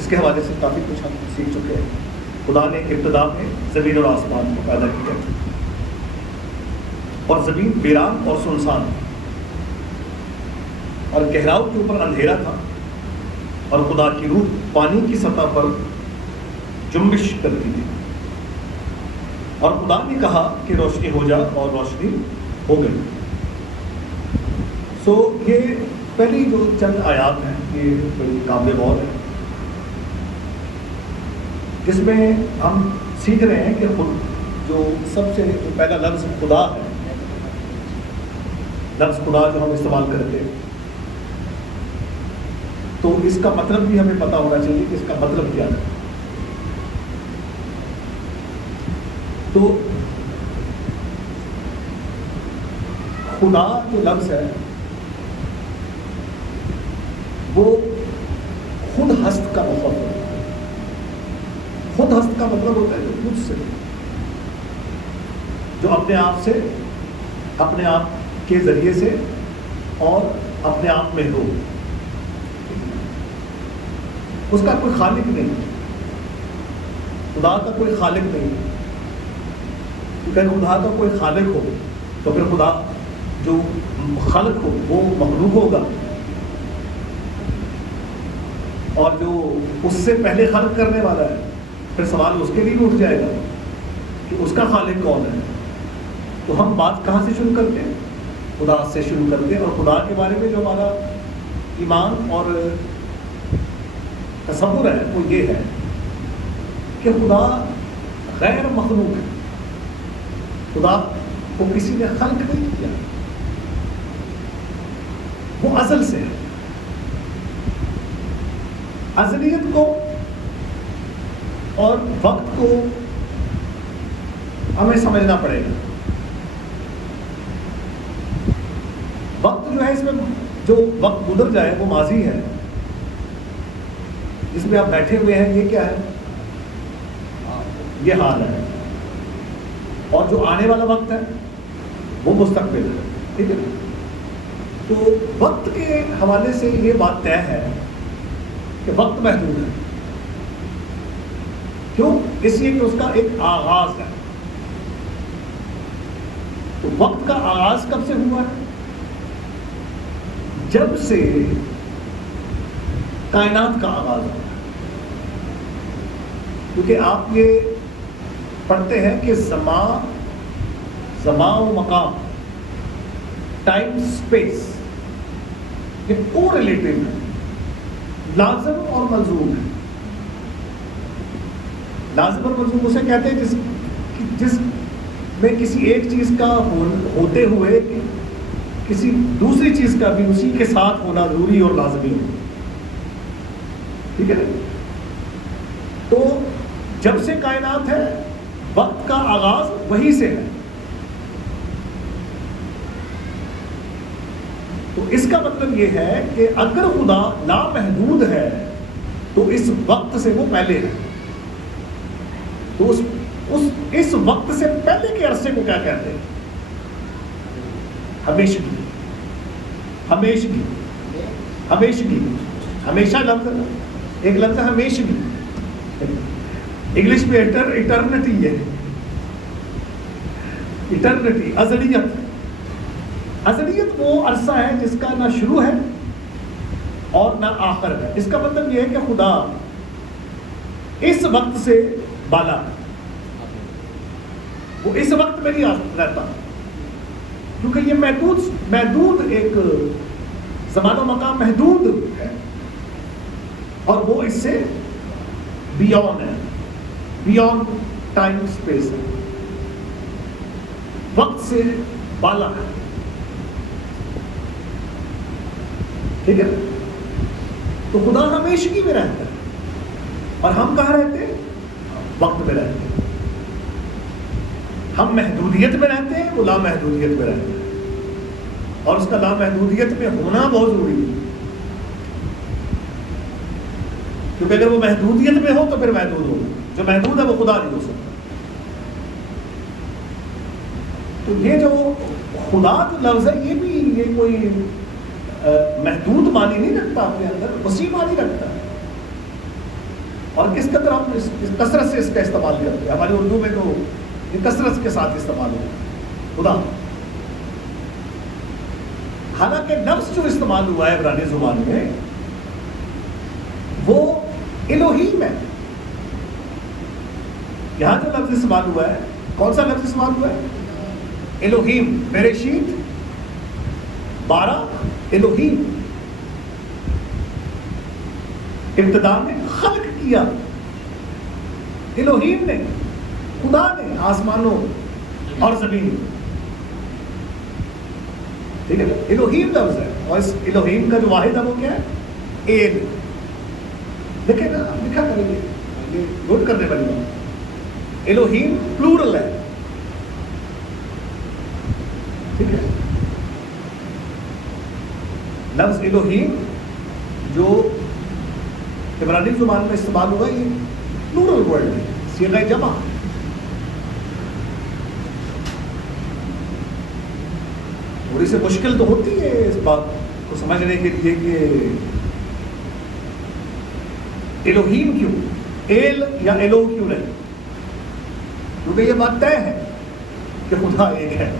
اس کے حوالے سے کافی کچھ ہم سیکھ چکے ہیں. خدا نے ابتدا میں زمین اور آسمان کو پیدا کیا اور زمین ویران اور سنسان اور گہراؤ کے اوپر اندھیرا تھا اور خدا کی روح پانی کی سطح پر جنبش کرتی تھی اور خدا نے کہا کہ روشنی ہو جا اور روشنی ہو گئی. سو یہ پہلی جو چند آیات ہیں یہ بڑی قابل غور ہے جس میں ہم سیکھ رہے ہیں کہ خود جو سب سے جو پہلا لفظ خدا ہے، لفظ خدا جو ہم استعمال کرتے ہیں، تو اس کا مطلب بھی ہمیں پتہ ہونا چاہیے کہ اس کا مطلب کیا ہے. تو خدا جو لفظ ہے وہ خود ہست کا مطلب ہے. خود ہست کا مطلب ہوتا ہے جو خود سے، جو اپنے آپ سے، اپنے آپ کے ذریعے سے اور اپنے آپ میں ہو. اس کا کوئی خالق نہیں، خدا کا کوئی خالق نہیں. اگر خدا کا کوئی خالق ہو تو پھر خدا جو خالق ہو وہ مخلوق ہوگا، اور جو اس سے پہلے خلق کرنے والا ہے پھر سوال اس کے لیے بھی اٹھ جائے گا کہ اس کا خالق کون ہے. تو ہم بات کہاں سے شروع کرتے ہیں؟ خدا سے شروع کرتے ہیں. اور خدا کے بارے میں جو ہمارا ایمان اور تصور ہے وہ یہ ہے کہ خدا غیر مخلوق ہے. خدا کو کسی نے خلق نہیں کیا، وہ ازل سے ہے. ازلیت کو اور وقت کو ہمیں سمجھنا پڑے گا. وقت جو ہے، اس میں جو وقت گزر جائے وہ ماضی ہے. جس میں آپ بیٹھے ہوئے ہیں یہ کیا ہے؟ یہ حال ہے. اور جو آنے والا وقت ہے وہ مستقبل ہے. ٹھیک ہے. تو وقت کے حوالے سے یہ بات طے ہے کہ وقت محدود ہے. کیوں؟ اس لیے کہ اس کا ایک آغاز ہے. تو وقت کا آغاز کب سے ہوا ہے؟ جب سے کائنات کا آغاز ہوا. کیونکہ آپ یہ پڑھتے ہیں کہ زمان و مقام، ٹائم اسپیس، یہ کو ریلیٹیو ہے، لازم اور ملزوم ہے. لازم اور ملزوم اسے کہتے ہیں جس میں کسی ایک چیز کا ہوتے ہوئے کسی دوسری چیز کا بھی اسی کے ساتھ ہونا ضروری اور لازمی ہو. ٹھیک ہے نا؟ تو جب سے کائنات ہے وقت کا آغاز وہی سے ہے. تو اس کا مطلب یہ ہے کہ اگر خدا لامحدود ہے تو اس وقت سے وہ پہلے ہے. تو اس وقت سے پہلے کے عرصے کو کیا کہتے ہیں؟ ہمیشگی. ہمیشگی، ہمیشگی، ہمیشہ لفظ ہے. ایک لفظ ہے ہمیشگی. انگلش میں اٹرنٹی ہے. اٹرنٹی، ازلیت. ازلیت وہ عرصہ ہے جس کا نہ شروع ہے اور نہ آخر ہے. اس کا مطلب یہ ہے کہ خدا اس وقت سے بالا ہے. وہ اس وقت میں نہیں رہتا کیونکہ یہ محدود ایک زمان و مقام محدود ہے اور وہ اس سے بیونڈ ہے، بیونڈ ٹائم اسپیس ہے، وقت سے بالا ہے. ٹھیک ہے. تو خدا ہمیشگی میں رہتا ہے اور ہم کہاں رہتے ہیں؟ وقت میں رہتے ہیں. ہم محدودیت میں رہتے ہیں، وہ لامحدودیت میں رہتے ہیں، اور اس کا لامحدودیت میں ہونا بہت ضروری ہے. کیونکہ اگر وہ محدودیت میں ہو تو پھر محدود ہوگا. جو محدود ہے وہ خدا نہیں ہو سکتا. تو یہ جو خدا جو لفظ ہے یہ کوئی محدود معنی نہیں رکھتا، اپنے اندر وسیع معنی رکھتا ہے. اور کس قدر ہم اس کثرت سے اس کا استعمال کرتے ہیں. ہماری اردو میں تو یہ کثرت کے ساتھ استعمال ہو خدا. حالانکہ لفظ جو استعمال ہوا ہے عبرانی زبان میں وہ الوہیم ہے. یہاں جو لفظ استعمال ہوا ہے, کون سا لفظ استعمال ہوا ہے؟ الوہیم. بریشیت 12 الوہیم, ابتدا میں خلق کیا الوہیم نے, خدا نے آسمانوں اور زمین. ٹھیک ہے, الوہیم لفظ ہے. اور اس الوہیم کا جو واحد ہے وہ کیا ہے؟ ایل. دیکھیں نا, لکھا کریں گے, یہ نوٹ کرنے والی بات. الوہیم پلورل ہے. ٹھیک ہے, لفظ الوہیم جو عبرانی زبان میں استعمال ہوا ہے یہ پلورل ورڈ ہے, صیغہ جمع. تھوڑی سی مشکل تو ہوتی ہے اس بات کو سمجھنے کے لیے کہ الوہیم کیوں, ایل یا الو کیوں نہیں, کیونکہ یہ بات طے ہے کہ خدا ایک ہے.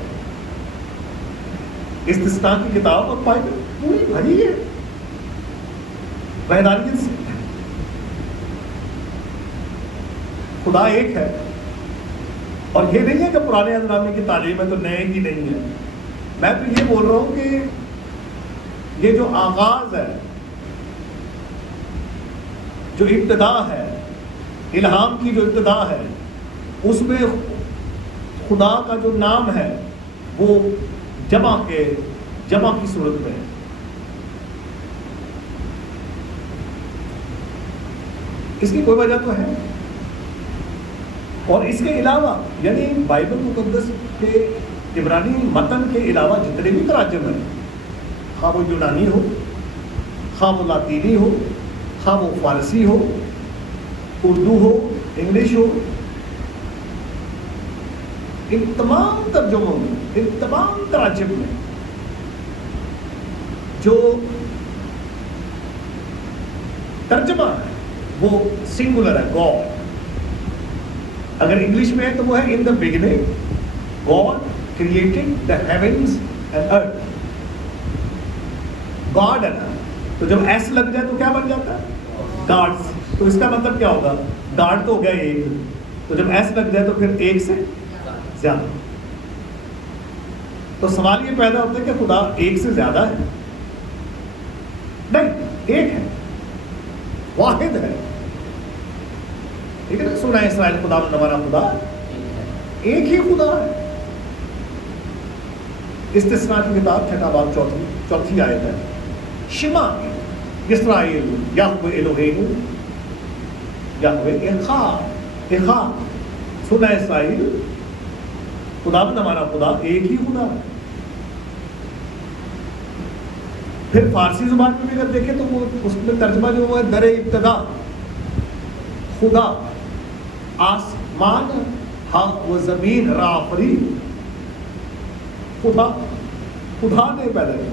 استثناء کی کتاب اور بائبل پوری بھری ہے وحدانیت سے. خدا ایک ہے, اور یہ نہیں ہے کہ پرانے عہد کی تعلیم ہے تو نئے کی نہیں ہے. میں تو یہ بول رہا ہوں کہ یہ جو آغاز ہے, جو ابتدا ہے, الہام کی جو ابتدا ہے, اس میں خدا کا جو نام ہے وہ جمع کی صورت میں ہے. اس کی کوئی وجہ تو ہے. اور اس کے علاوہ یعنی بائبل مقدس کے عبرانی متن کے علاوہ جتنے بھی تراجم ہیں, خواہ وہ یونانی ہو, خواہ وہ لاطینی ہو, خواہ وہ فارسی ہو, اردو ہو, انگلش ہو, ان تمام ترجموں میں, ان تمام تراجم میں جو ترجمہ ہے وہ سنگولر ہے, گاڈ. اگر انگلش میں ہے تو وہ ہے in the beginning God creating the heavens and earth. God ہے نا, تو جب ایس لگ جائے تو کیا بن جاتا ہے؟ گاڈس. تو اس کا مطلب کیا ہوگا؟ گاڈ تو ہو گیا ایک, تو جب ایس لگ جائے تو پھر ایک سے زیادہ. تو سوال یہ پیدا ہوتا ہے کہ خدا ایک سے زیادہ ہے؟ نہیں, ایک ہے, واحد ہے. ٹھیک ہے نا, سنا اسرائیل خدا ہمارا خدا ایک ہی خدا ہے. استثناء کی کتاب 6 باب 4 آیت ہے, شما اسرائیل یہوہ الوہینا یہوہ اخاد. اخاد, سنا اسرائیل خدا ہمارا خدا ایک ہی خدا ہے. پھر فارسی زبان میں بھی اگر دیکھیں تو وہ اس میں ترجمہ جو ہے در ابتدا خدا آسمان ہاں و زمین را آفرین. خدا نے پیدا کیا.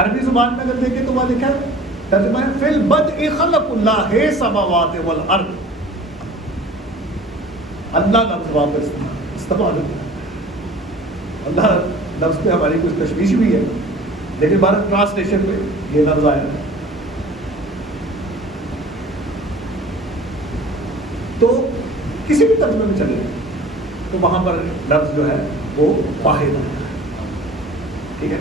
عربی زبان میں اگر دیکھیں تو وہاں لکھا ہے ترجمہ ہے فی البدء خلق اللہ السماوات والارض. اللہ لفظ واپس استعمال ہوتا ہے. اللہ لفظ پہ ہماری کچھ تشویش بھی ہے, لیکن بھارت ٹرانسلیشن میں یہ لفظ آیا ہے. تو کسی بھی ترجمے میں چلے تو وہاں پر لفظ جو ہے وہ واحد ہے. ٹھیک ہے,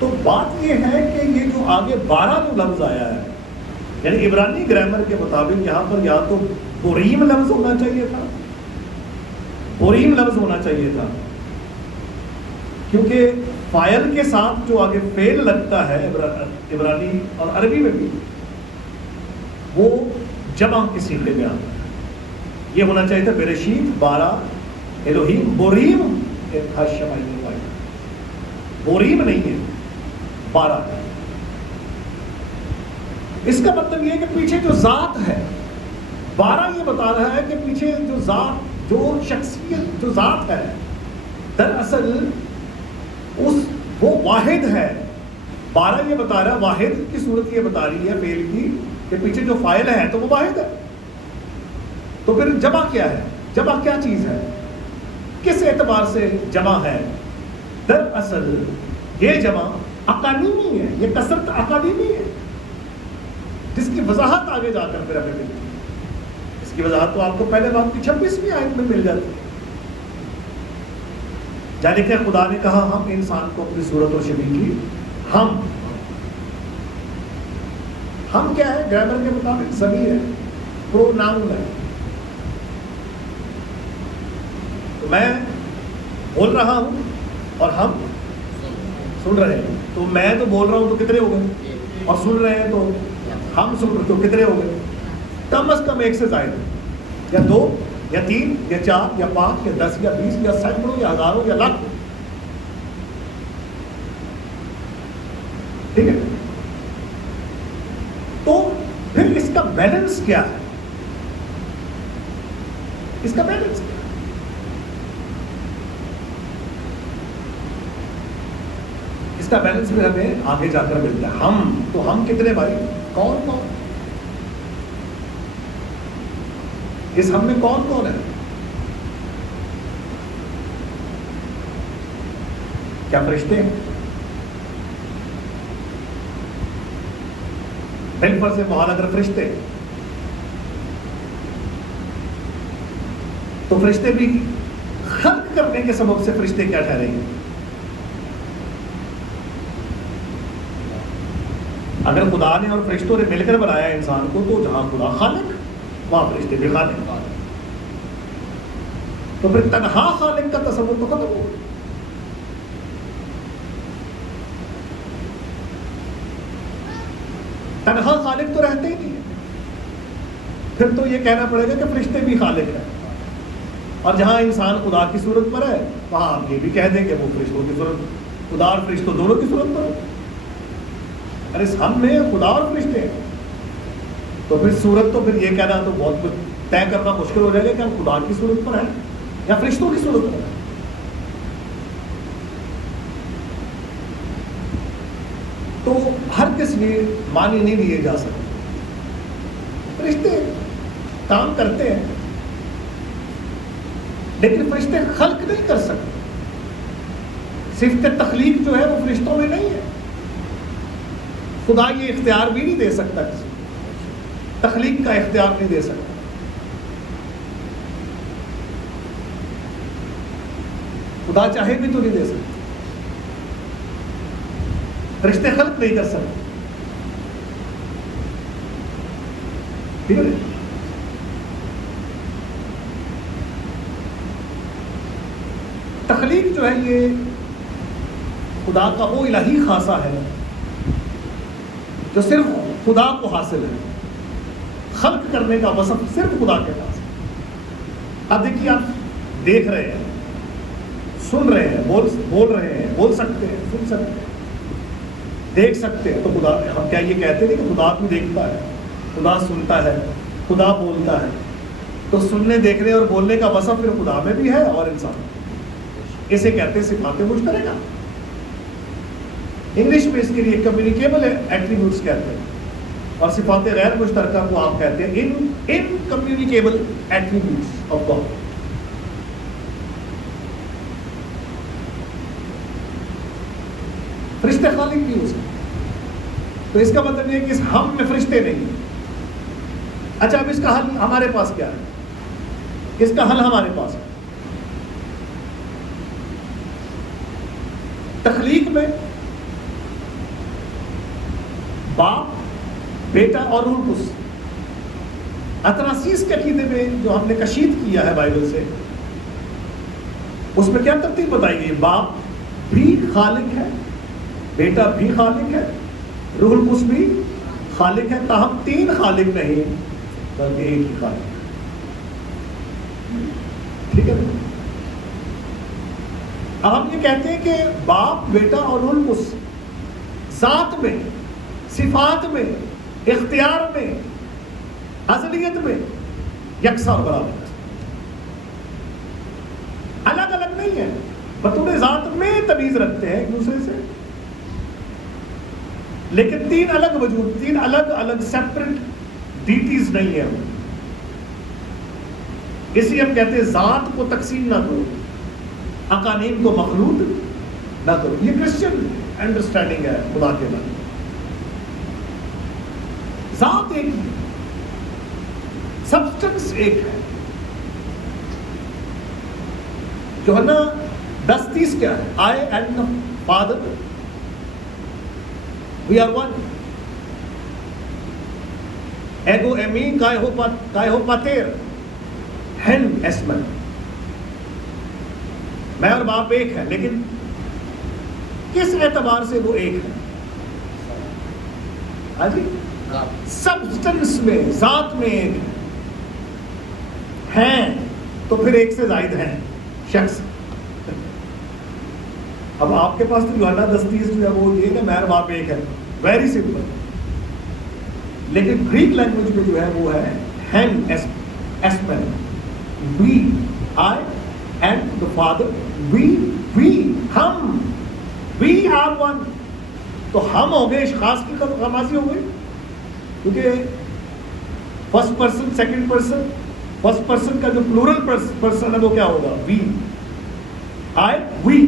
تو بات یہ ہے کہ یہ جو آگے 12 جو لفظ آیا ہے, یعنی عبرانی گرامر کے مطابق یہاں پر یا تو بوریم لفظ ہونا چاہیے تھا, بوریم لفظ ہونا چاہیے تھا, کیونکہ فاعل کے ساتھ جو آگے فعل لگتا ہے عبرانی اور عربی میں بھی وہ جمع کی صیغے میں آتا ہے. یہ ہونا چاہیے تھا بریشیت 12 الوہیم. بوریم بوریم نہیں ہے, 12 ہے. اس کا مطلب یہ ہے کہ پیچھے جو ذات ہے, 12 یہ بتا رہا ہے کہ پیچھے جو ذات, جو شخصیت, جو ذات ہے, دراصل وہ واحد ہے 12 یہ بتا رہا ہے، واحد کی صورت یہ بتا رہی ہے فعل کی کہ پیچھے جو فاعل ہے تو وہ واحد ہے. تو پھر جمع کیا ہے؟ جمع کیا چیز ہے؟ کس اعتبار سے جمع ہے؟ دراصل یہ جمع اقانیمی ہے، یہ کثرت اقانیمی ہے، جس کی وضاحت آگے جا کر پھر ہمیں ملتی ہے. اس کی وضاحت تو آپ کو پہلے باب کی 26ویں آیت میں مل جاتی ہے. یعنی کہ خدا نے کہا ہم انسان کو اپنی صورت و شبیہ کی. ہم کیا ہے؟ گرامر کے مطابق ضمیر ہے، پروناؤن ہے. تو میں بول رہا ہوں اور ہم سن رہے ہیں. تو میں تو بول رہا ہوں تو کتنے ہو گئے؟ اور سن رہے ہیں تو ہم سن رہے تو کتنے ہو گئے؟ کم از کم ایک سے زائد، یا 2 یا 3 یا 4 یا 5 یا 10 یا 20 یا سینکڑوں یا ہزاروں یا لاکھوں. ٹھیک ہے. تو پھر اس کا بیلنس کیا ہے؟ اس کا بیلنس کیا ہے؟ اس کا بیلنس بھی ہمیں آگے جا کر ملتا ہے. ہم کتنے بھائی؟ کون؟ اس ہم میں کون ہے؟ کیا فرشتے ہیں؟ بالفرض سے محال اگر فرشتے تو فرشتے بھی خلق کرنے کے سبب سے فرشتے کیا ٹھہریں گے؟ اگر خدا نے اور فرشتوں نے مل کر بنایا انسان کو تو جہاں خدا خالق وہاں فرشتے بھی خالق. تو پھر تنہا خالق کا تصور تو ختم ہو. تنہا خالق تو رہتے ہی نہیں ہے. پھر تو یہ کہنا پڑے گا کہ فرشتے بھی خالق ہیں، اور جہاں انسان خدا کی صورت پر ہے وہاں آپ یہ بھی کہہ دیں کہ وہ فرشتوں کی صورت، خدا اور فرشتوں دونوں کی صورت پر ہے. ارے ہم میں خدا اور فرشتے ہیں، تو پھر صورت تو پھر یہ کہنا تو بہت کچھ طے کرنا مشکل ہو جائے گا کہ ہم خدا کی صورت پر ہیں یا فرشتوں کی صورت پر ہیں. تو ہر کس یہ معنی نہیں لیے جا سکتے. فرشتے کام کرتے ہیں لیکن فرشتے خلق نہیں کر سکتے. صفت تخلیق جو ہے وہ فرشتوں میں نہیں ہے. خدا یہ اختیار بھی نہیں دے سکتا، کسی تخلیق کا اختیار نہیں دے سکتا. خدا چاہے بھی تو نہیں دے سکتا. فرشتے خلق نہیں کر سکتے. ٹھیک ہے. تخلیق جو ہے یہ خدا کا وہ الہی خاصہ ہے جو صرف خدا کو حاصل ہے. خلق کرنے کا وصف صرف خدا کے پاس ہے. اب دیکھیے، آپ دیکھ رہے ہیں، سن رہے ہیں، بول رہے ہیں، بول سکتے ہیں، سن سکتے ہیں، دیکھ سکتے ہیں. تو خدا، ہم کیا یہ کہتے ہیں کہ خدا بھی دیکھتا ہے، خدا سنتا ہے، خدا بولتا ہے؟ تو سننے، دیکھنے اور بولنے کا وصف پھر خدا میں بھی ہے اور انسان میں. اسے کہتے ہیں صفات مشترکہ. انگلش میں اس کے لیے کمیونیکیبل ایٹریبیوٹس کہتے ہیں، اور صفات غیر مشترکہ کو آپ کہتے ہیں انکمیونیکیبل ایٹریبیوٹس آف گاڈ. فرشتے خالق بھی ہو سکتے. تو اس کا مطلب یہ ہے کہ ہم میں فرشتے نہیں ہیں. اچھا، اب اس کا حل ہمارے پاس کیا ہے؟ اس کا حل ہمارے پاس ہے. تخلیق میں باپ، بیٹا اور روح القدس. اتناسیس کے عقیدے میں جو ہم نے کشید کیا ہے بائبل سے، اس میں کیا ترتیب بتائی گئی؟ باپ بھی خالق ہے، بیٹا بھی خالق ہے، روح القدس بھی خالق ہے. تاہم 3 خالق نہیں بلکہ ایک ہی خالق ہے. ٹھیک ہے. اب ہم یہ کہتے ہیں کہ باپ، بیٹا اور روح القدس ذات میں، صفات میں، اختیار میں، ازلیت میں یکساں اور برابر ہے. الگ الگ نہیں ہے، بطور ذات میں تمیز رکھتے ہیں ایک دوسرے سے، لیکن تین الگ وجود، تین الگ الگ سیپریٹ ڈیٹیز نہیں ہے. اسی ہم کہتے ہیں ذات کو تقسیم نہ کرو، اقانیم کو مخلوط نہ کرو. یہ کرسچن انڈرسٹینڈنگ ہے خدا کے بارے میں. ذات ایک ہے، سبسٹنس ایک ہے. یوحنا 10:30 کیا ہے؟ I and the Father we are one. Ego eimi kai ho pater hen esmen. میں اور باپ ایک ہے، لیکن کس اعتبار سے وہ ایک ہے؟ ہاں جی، سبسٹنس میں، ذات میں ایک ہے تو پھر ایک سے زائد ہیں شخص. اب آپ کے پاس تو یوحنا 10:30 جو ہے وہ یہ کہ میں اور باپ ایک ہے، ویری سمپل. لیکن گریک لینگویج میں جو ہے وہ ہے ہین ایسمن، وی، آئی اینڈ دا فادر، وی ہم، وی آر ون. تو ہم ہو گئے، اشخاص کی غمازی ہو گئی، کیونکہ first person second person, first person کا جو پلورل پرسن ہے وہ کیا ہوگا؟ وی، آئی، وی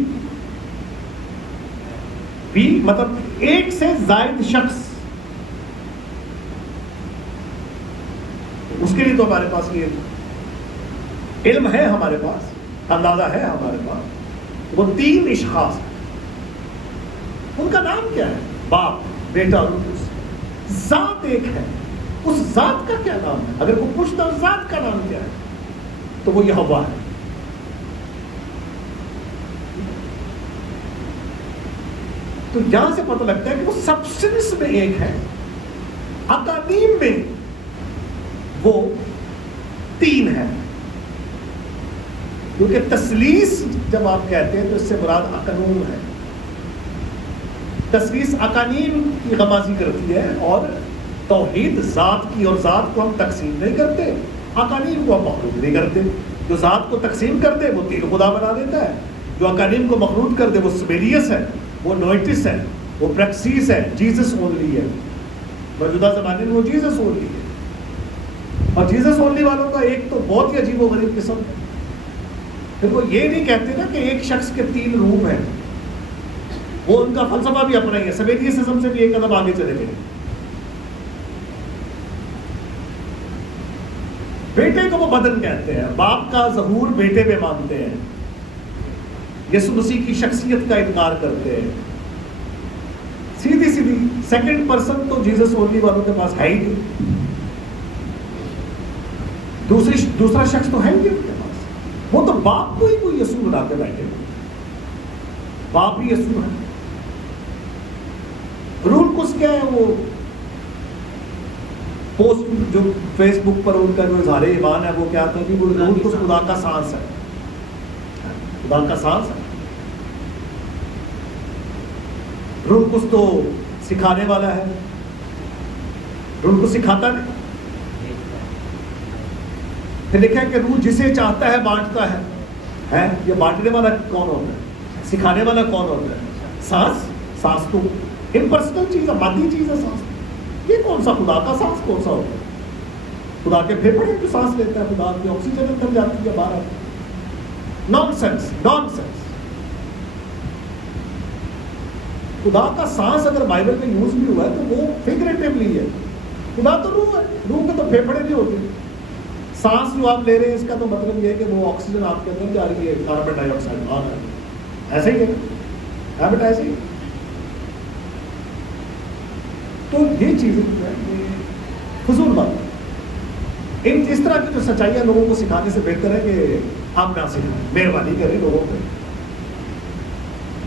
مطلب ایک سے زائد شخص. اس کے لیے تو ہمارے پاس یہ علم ہے، ہمارے پاس اندازہ ہے ہمارے پاس. وہ تین اشخاص ہیں. ان کا نام کیا ہے؟ باپ، بیٹا اور روح. ذات ایک ہے. اس ذات کا کیا نام ہے؟ اگر کوئی پوچھتا ہے ذات کا نام کیا ہے تو وہ یہوہ ہے. تو یہاں سے پتہ لگتا ہے کہ وہ سبسٹنس میں ایک ہے، اقانیم میں وہ تین ہے. کیونکہ تثلیث جب آپ کہتے ہیں تو اس سے مراد اقانون ہے. تثلیث اقانیم کی غمازی کرتی ہے، اور توحید ذات کی، اور ذات کو ہم تقسیم نہیں کرتے، اقانیم کو ہم مخلوط نہیں کرتے. جو ذات کو تقسیم کر دے وہ تین خدا بنا دیتا ہے، جو اقانیم کو مخلوط کر دے وہ سبیلیس ہے، وہ نوئٹس ہے، وہ پریکسیس ہے، جیزس اونلی ہے. موجودہ زمانے میں وہ جیزس اونلی ہے. اور جیزس اونلی والوں کا ایک تو بہت ہی عجیب و غریب قسم ہے. پھر وہ یہ نہیں کہتے نا کہ ایک شخص کے تین روح ہیں. وہ ان کا فلسفہ بھی اپنا ہی ہے. سبیلیسزم سے بھی ایک قدم آگے چلے گئے. بیٹے کو وہ بدن کہتے ہیں، باپ کا ظہور بیٹے میں مانتے ہیں، یسوع مسیح کی شخصیت کا انکار کرتے ہیں. سیدھی سیکنڈ پرسن تو جیزس اونلی والوں کے پاس ہے ہی نہیں. دوسرا شخص تو ہے ہی نہیں ان کے پاس. وہ تو باپ کو ہی کوئی یسوع بنا کے بیٹھے، باپ ہی یسوع ہے. رول کس کیا ہے؟ وہ پوسٹ جو فیس بک پر ان کا جو اظہار ایمان ہے وہ کیا تھا کہ وہ رول کس خدا کا سانس ہے، خدا کا سانس ہے. روح کچھ تو سکھانے والا ہے، روح کو سکھاتا نہیں. پھر لکھا ہے کہ روح جسے چاہتا ہے بانٹتا ہے. یہ بانٹنے والا کون ہوتا ہے؟ سکھانے والا کون ہوتا ہے؟ سانس تو امپرسنل چیز ہے، مادی چیز ہے سانس. یہ کون سا خدا کا سانس کون سا ہوتا ہے؟ خدا کے پھیپھڑے جو سانس لیتا ہے، خدا کی آکسیجن اندر جاتی ہے باہر آتی ہے. نان سینس. خدا کا سانس اگر بائبل میں یوز بھی ہوا ہے تو وہ فگریٹیولی ہے. خدا تو روح ہے، روح کے تو پھیپھڑے نہیں ہوتے. سانس جو آپ لے رہے ہیں اس کا تو مطلب یہ ہے کہ وہ آکسیجن آپ کے اندر جا رہی ہے، کاربن ڈائی آکسائڈ باہر ہے. ایسے ہی ہے بیٹا، ایسے ہی. تو یہ چیزیں جو ہے یہ فضول بات ہے. اس طرح کی جو سچائیاں لوگوں کو سکھانے سے بہتر ہے کہ آپ نہ سکھائیں، مہربانی کریں لوگوں پہ.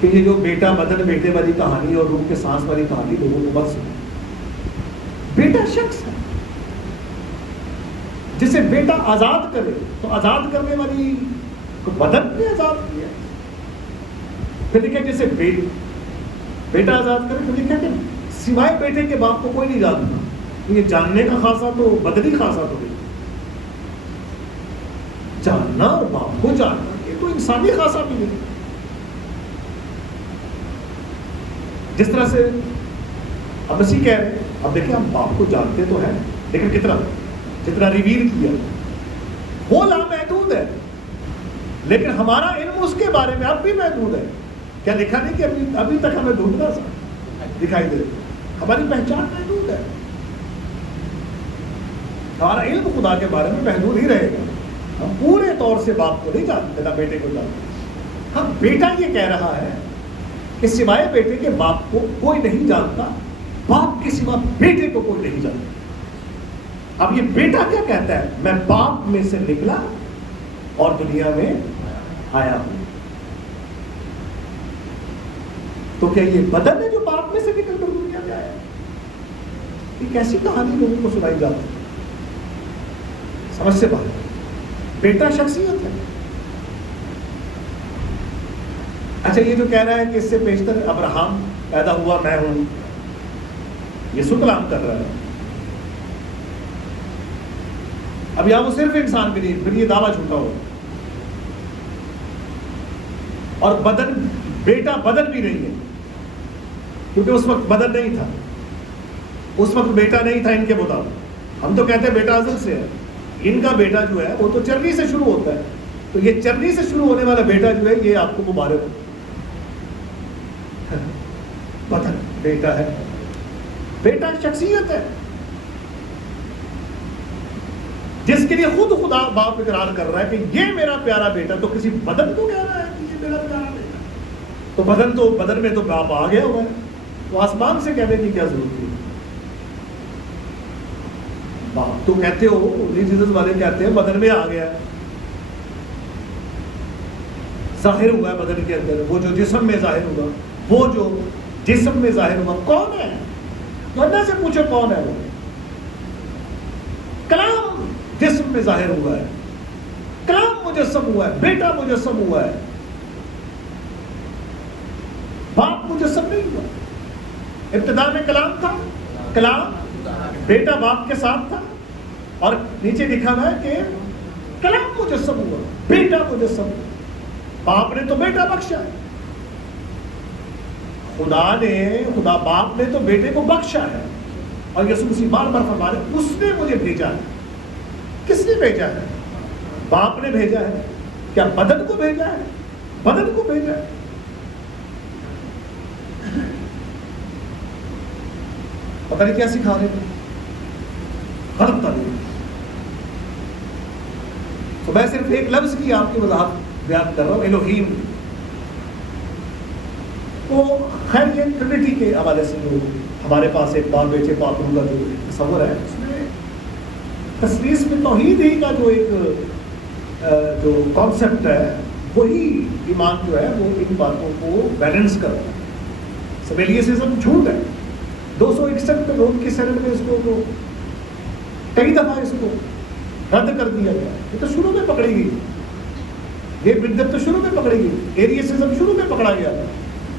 کہ یہ جو بیٹا بدن بیٹے والی کہانی اور روح کے سانس والی کہانی لوگوں کو مت سنیں. بیٹا شخص ہے جسے بیٹا آزاد کرے تو آزاد کرنے والی کو بدن نے آزاد کیا. پھر لکھا جسے بیٹا آزاد کرے، تو لکھا کہ سوائے بیٹے کے باپ کو کوئی نہیں جانتا. یہ جاننے کا خاصا تو بدنی خاصا تو نہیں. جاننا اور باپ کو جاننا یہ تو انسانی خاصا بھی نہیں. جس طرح سے اب مسیح کہہ رہے ہیں اب دیکھیں ہم باپ کو جانتے تو ہیں لیکن کتنا، جتنا ریویل کیا وہ لامحدود ہے، لیکن ہمارا علم اس کے بارے میں اب بھی محدود ہے. کیا لکھا نہیں کہ ابھی تک ہمیں ڈھونڈنا سا دکھائی دے، ہماری پہچان محدود ہے، ہمارا علم خدا کے بارے میں محدود ہی رہے گا. ہم پورے طور سے باپ کو نہیں جانتے نہ بیٹے کو جانتے. ہم بیٹا یہ کہہ رہا ہے کہ سوائے بیٹے کے باپ کو کوئی نہیں جانتا، باپ کے سوا بیٹے کو کوئی نہیں جانتا. اب یہ بیٹا کیا کہتا ہے؟ میں باپ میں سے نکلا اور دنیا میں آیا ہوں. تو کیا یہ بدن ہے جو باپ میں سے نکل کر دنیا میں آیا؟ یہ کیسی کہانی لوگوں کو سنائی جاتی ہے، سمجھ سے باہر. بیٹا شخصیت ہے. اچھا یہ جو کہہ رہا ہے کہ اس سے بیشتر ابراہم پیدا ہوا میں ہوں، یہ سو کلام کر رہا ہے. اب یہاں وہ صرف انسان بھی نہیں، پھر یہ دعویٰ جھوٹا ہو. اور بدن، بیٹا بدن بھی نہیں ہے، کیونکہ اس وقت بدن نہیں تھا، اس وقت بیٹا نہیں تھا ان کے مطابق. ہم تو کہتے ہیں بیٹا ازل سے ہے، ان کا بیٹا جو ہے وہ تو چربی سے شروع ہوتا ہے. تو یہ چربی سے شروع ہونے والا بیٹا جو ہے یہ آپ کو مبارک ہو. بدن بیٹا ہے، بیٹا شخصیت ہے جس کے لیے خود خدا باپ اقرار کر رہا ہے کہ یہ میرا پیارا بیٹا. تو کسی بدن کو کہہ رہا ہے کہ یہ میرا پیارا بیٹا. تو بدن میں تو باپ آ گیا ہوا ہے، تو آسمان سے کہنے کی کیا ضرورت ہے؟ باپ تو کہتے ہو، ریلیجیس والے کہتے ہیں بدن میں آ گیا، ظاہر ہوا ہے بدن کے اندر. وہ جو جسم میں ظاہر ہوا، وہ جو جسم میں ظاہر ہوا کون ہے؟ اللہ سے پوچھو کون ہے وہ. کلام جسم میں ظاہر ہوا ہے، کلام مجسم ہوا ہے، بیٹا مجسم ہوا ہے، باپ مجسم نہیں ہوا. ابتدا میں کلام تھا، کلام بیٹا باپ کے ساتھ تھا، اور نیچے لکھا ہوا ہے کہ کلام مجسم ہوا، بیٹا مجسم ہوا. باپ نے تو بیٹا بخشا ہے، خدا باپ نے تو بیٹے کو بخشا ہے. اور یسوع مسیح بار بار فرما رہے اس نے مجھے بھیجا ہے. کس نے بھیجا ہے؟ باپ نے بھیجا ہے. کیا بدن کو بھیجا ہے؟ بدن کو بھیجا ہے. پتہ نہیں کیا سکھا رہے ہیں، غلط تعلیم. تو میں صرف ایک لفظ کی آپ کی وضاحت بیان کر رہا ہوں، الوہیم. تو خیر یہ ٹرینٹی کے حوالے سے جو ہمارے پاس ایک باپ بیٹے پاپوں کا جو تصور ہے، اس میں تثلیث میں توحید ہی کا جو ایک جو کانسیپٹ ہے، وہی ایمان جو ہے وہ ان باتوں کو بیلنس کرتا ہے. سبیلیسزم جھوٹ ہے. 261 پہ روم کی سینٹ میں اس کو کئی دفعہ اس کو رد کر دیا گیا. یہ تو شروع میں پکڑی گئی، یہ بدعت تو شروع میں پکڑی گئی، ایریسزم شروع میں پکڑا گیا تھا،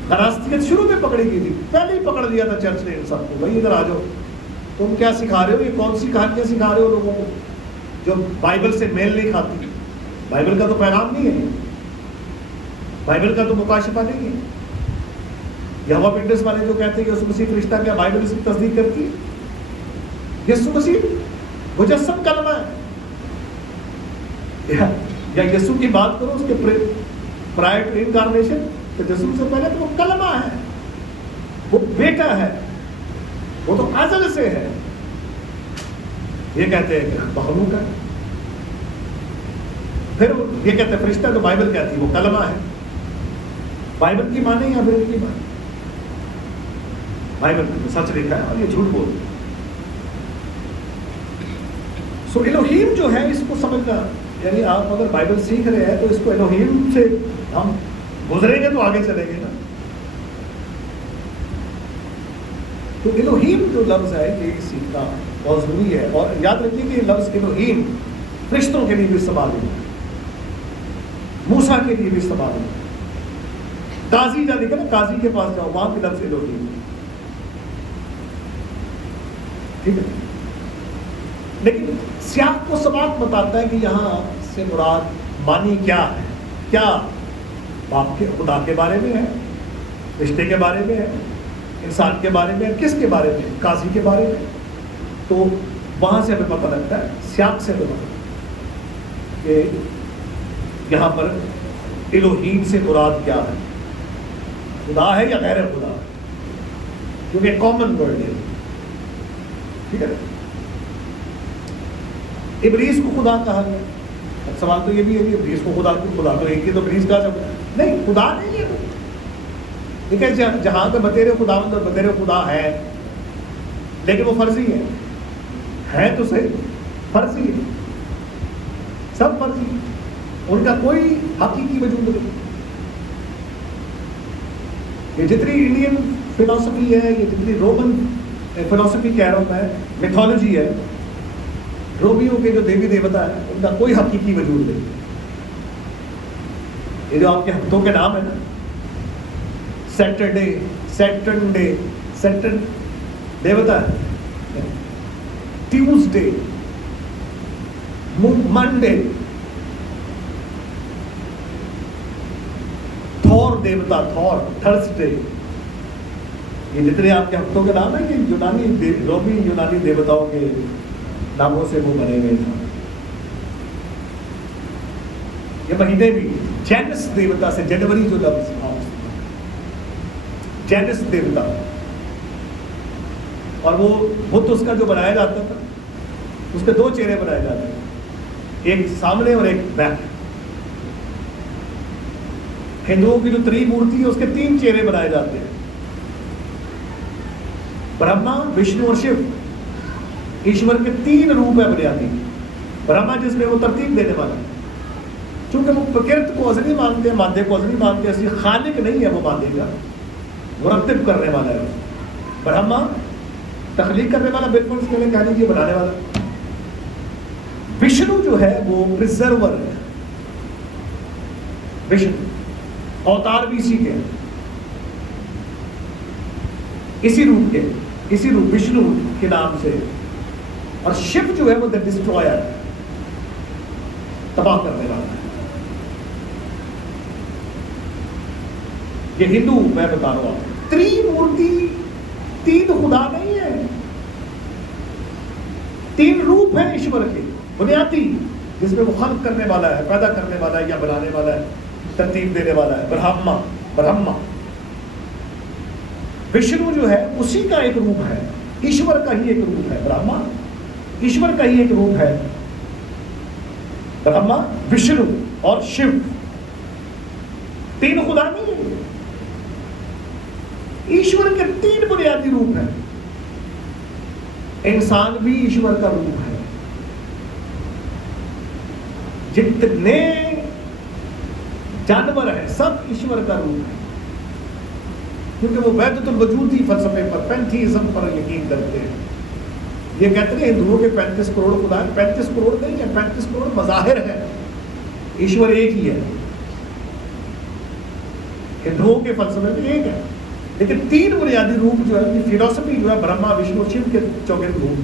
غراستیت شروع میں پکڑی گئی تھی. پہلے ہی پکڑ لیا تھا چرچ نے ان سب کو، بھائی ادھر آ جاؤ، تم کیا سکھا رہے ہو؟ یہ کون سی کہانیاں سکھا رہے ہو لوگوں کو جو بائبل سے میل نہیں کھاتی؟ بائبل کا تو پیغام نہیں ہے، بائبل کا تو مکاشفہ نہیں ہے. یہوہ وٹنس والے جو کہتے ہیں کہ یسوع مسیح فرشتہ، کیا بائبل اس کی تصدیق کرتی ہے؟ یسوع مسیح مجسم کلمہ ہے. یا یسوع کی بات کرو اس کے پرائر ٹو انکارنیشن، تو یسوع سے پہلے تو وہ کلمہ ہے، وہ بیٹا ہے، وہ تو ازل سے ہے. یہ کہتے ہیں کہ مخلوق ہے، پھر یہ کہتے ہیں فرشتہ، تو بائبل کہتی ہے وہ کلمہ ہے. بائبل کی مانے یا بائبل کی مانے؟ بائبل میں سچ لکھا ہے اور یہ جھوٹ بول. سو الوہیم جو ہے اس کو سمجھنا، یعنی آپ اگر بائبل سیکھ رہے ہیں تو اس کو الوہیم سے ہم گزریں گے تو آگے چلیں گے نا. تو الوہیم جو لفظ ہے یہ سیکھنا بہت ضروری ہے. اور یاد رکھیے کہ یہ لفظ الوہیم فرشتوں کے لیے بھی استعمال ہوا، موسیٰ کے لیے بھی استعمال ہوا. قاضی جا لکھا نا، قاضی کے پاس جاؤ، وہاں بھی لفظ الوہیم. ٹھیک ہے، لیکن سیاق کو سباق بتاتا ہے کہ یہاں سے مراد مانی کیا ہے. کیا باپ کے خدا کے بارے میں ہے، رشتے کے بارے میں ہے، انسان کے بارے میں. کس کے بارے میں؟ قاضی کے بارے میں. تو وہاں سے ہمیں پتہ لگتا ہے, سیاق سے ہمیں پتہ لگتا ہے کہ یہاں پر الوہیم سے مراد کیا ہے, خدا ہے یا غیر خدا, کیونکہ کامن ورڈ ہے. ٹھیک ہے. ابلیس کو خدا کہا گیا. اب سوال تو یہ بھی ہے کہ ابلیس کو خدا تو ایک ہی تو ابلیس کہا جاتا ہے. نہیں, خدا نہیں ہے. دیکھیں جہاں پہ بطیر خداوند اور بطیر خدا ہے, لیکن وہ فرضی ہے تو صحیح, فرضی ہے, سب فرضی, ان کا کوئی حقیقی وجود نہیں. یہ جتنی انڈین فلاسفی ہے, یہ جتنی رومن فلاسفی کہہ رہا ہوں میں, میتھولوجی ہے, رومیوں کے جو دیوی دیوتا ہے ان کا کوئی حقیقی وجود نہیں. یہ جو آپ کے ہفتوں کے نام ہے نا, سیٹرڈے, سیٹرن دیوتا ہے, ٹیوزڈے, منڈے, تھور دیوتا, تھرسڈے, یہ جتنے آپ کے ہفتوں کے نام ہیں یہ رومی یونانی دیوتاؤں کے ناموں سے وہ بنے ہوئے تھے. یہ مہینے بھی جینس دیوتا سے, جنوری جو لفظ جینس دیوتا, اور وہ بت اس کا جو بنایا جاتا تھا اس کے 2 چہرے بنائے جاتے تھے, ایک سامنے اور ایک بیک. ہندوؤں کی جو تریمورتی ہے اس کے 3 چہرے بنائے جاتے ہیں, برہما, وشنو اور شیو. ایشور کے 3 روپ ہے بنیادی. برہما جس میں وہ ترتیب دینے والا, چونکہ وہ پرکرت کو ازلی مانتے ہیں, مادے کو ازلی مانتے ہیں, اس لیے خالق نہیں ہے وہ مادے کا, مرتب کرنے والا ہے. برہما تخلیق کرنے والا, بالکل اس کے لیے کہہ لیجیے بنانے والا. وشنو جو ہے وہ پرزرور ہے. وشنو اوتار بھی اسی کے, اسی روپ وشنو کے نام سے. اور شیو جو ہے وہ دا ڈسٹرائر, تباہ کرنے والا ہے. یہ ہندو میں بتا رہا ہوں. تریمورتی 3 خدا نہیں ہے, 3 روپ ہیں ایشور کے بنیادی, جس میں وہ خلق کرنے والا ہے, پیدا کرنے والا ہے یا بنانے والا ہے, ترتیب دینے والا ہے. برہما وشنو جو ہے اسی کا ایک روپ ہے, ایشور کا ہی ایک روپ ہے. برہما ایشور کا ہی ایک روپ ہے. برہما, وشنو اور شیو 3 خدا نہیں ہے. ایشور کے 3 بنیادی روپ ہیں. انسان بھی ایشور کا روپ ہے. جتنے جانور ہیں سب ایشور کا روپ ہے, کیونکہ وہ وحدت الوجودی فلسفے پر, پینتھیزم پر یقین کرتے ہیں. یہ کہتے ہیں ہندوؤں کے 35 کروڑ خدا ہیں. 35 کروڑ نہیں ہے, 35 کروڑ مظاہر ہیں, ایشور ایک ہی ہے. ہندوؤں کے فلسفے میں ایک ہے, لیکن 3 بنیادی روپ جو ہے, فلسفی جو ہے برہما, وشنو, شیو کے 4 روپ.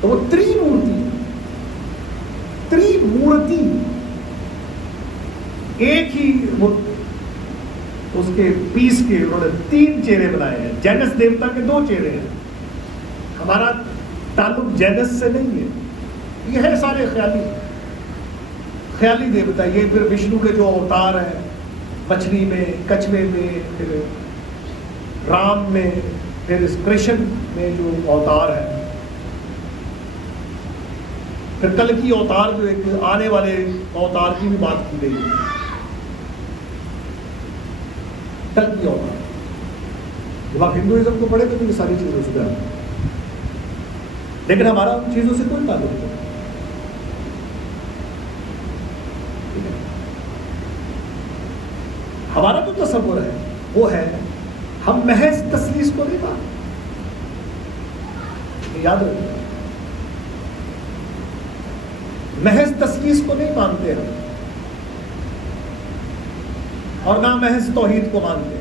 تو وہ تریمورتی ایک ہی وہ اس کے پیس کے انہوں نے 3 چہرے بنائے ہیں. جینس دیوتا کے 2 چہرے ہیں. ہمارا تعلق جینس سے نہیں ہے, یہ ہے سارے خیالی دیوتا. یہ پھر وشنو کے جو اوتار ہیں, مچھلی میں, کچھوے میں, پھر رام میں, پھر کرشن میں جو اوتار ہے, پھر کل کی اوتار جو ایک آنے والے اوتار کی بھی بات کی گئی ہے. کل کی اوتار جب آپ ہندوازم کو پڑھے تو یہ ساری چیزیں سدھر, لیکن ہمارا ان چیزوں سے کوئی تعلق نہیں. ہمارا جو تصور ہے وہ ہے, ہم محض تثلیث کو نہیں مانتے. یاد رکھیں, محض تثلیث کو نہیں مانتے ہم, اور نہ محض توحید کو مانتے.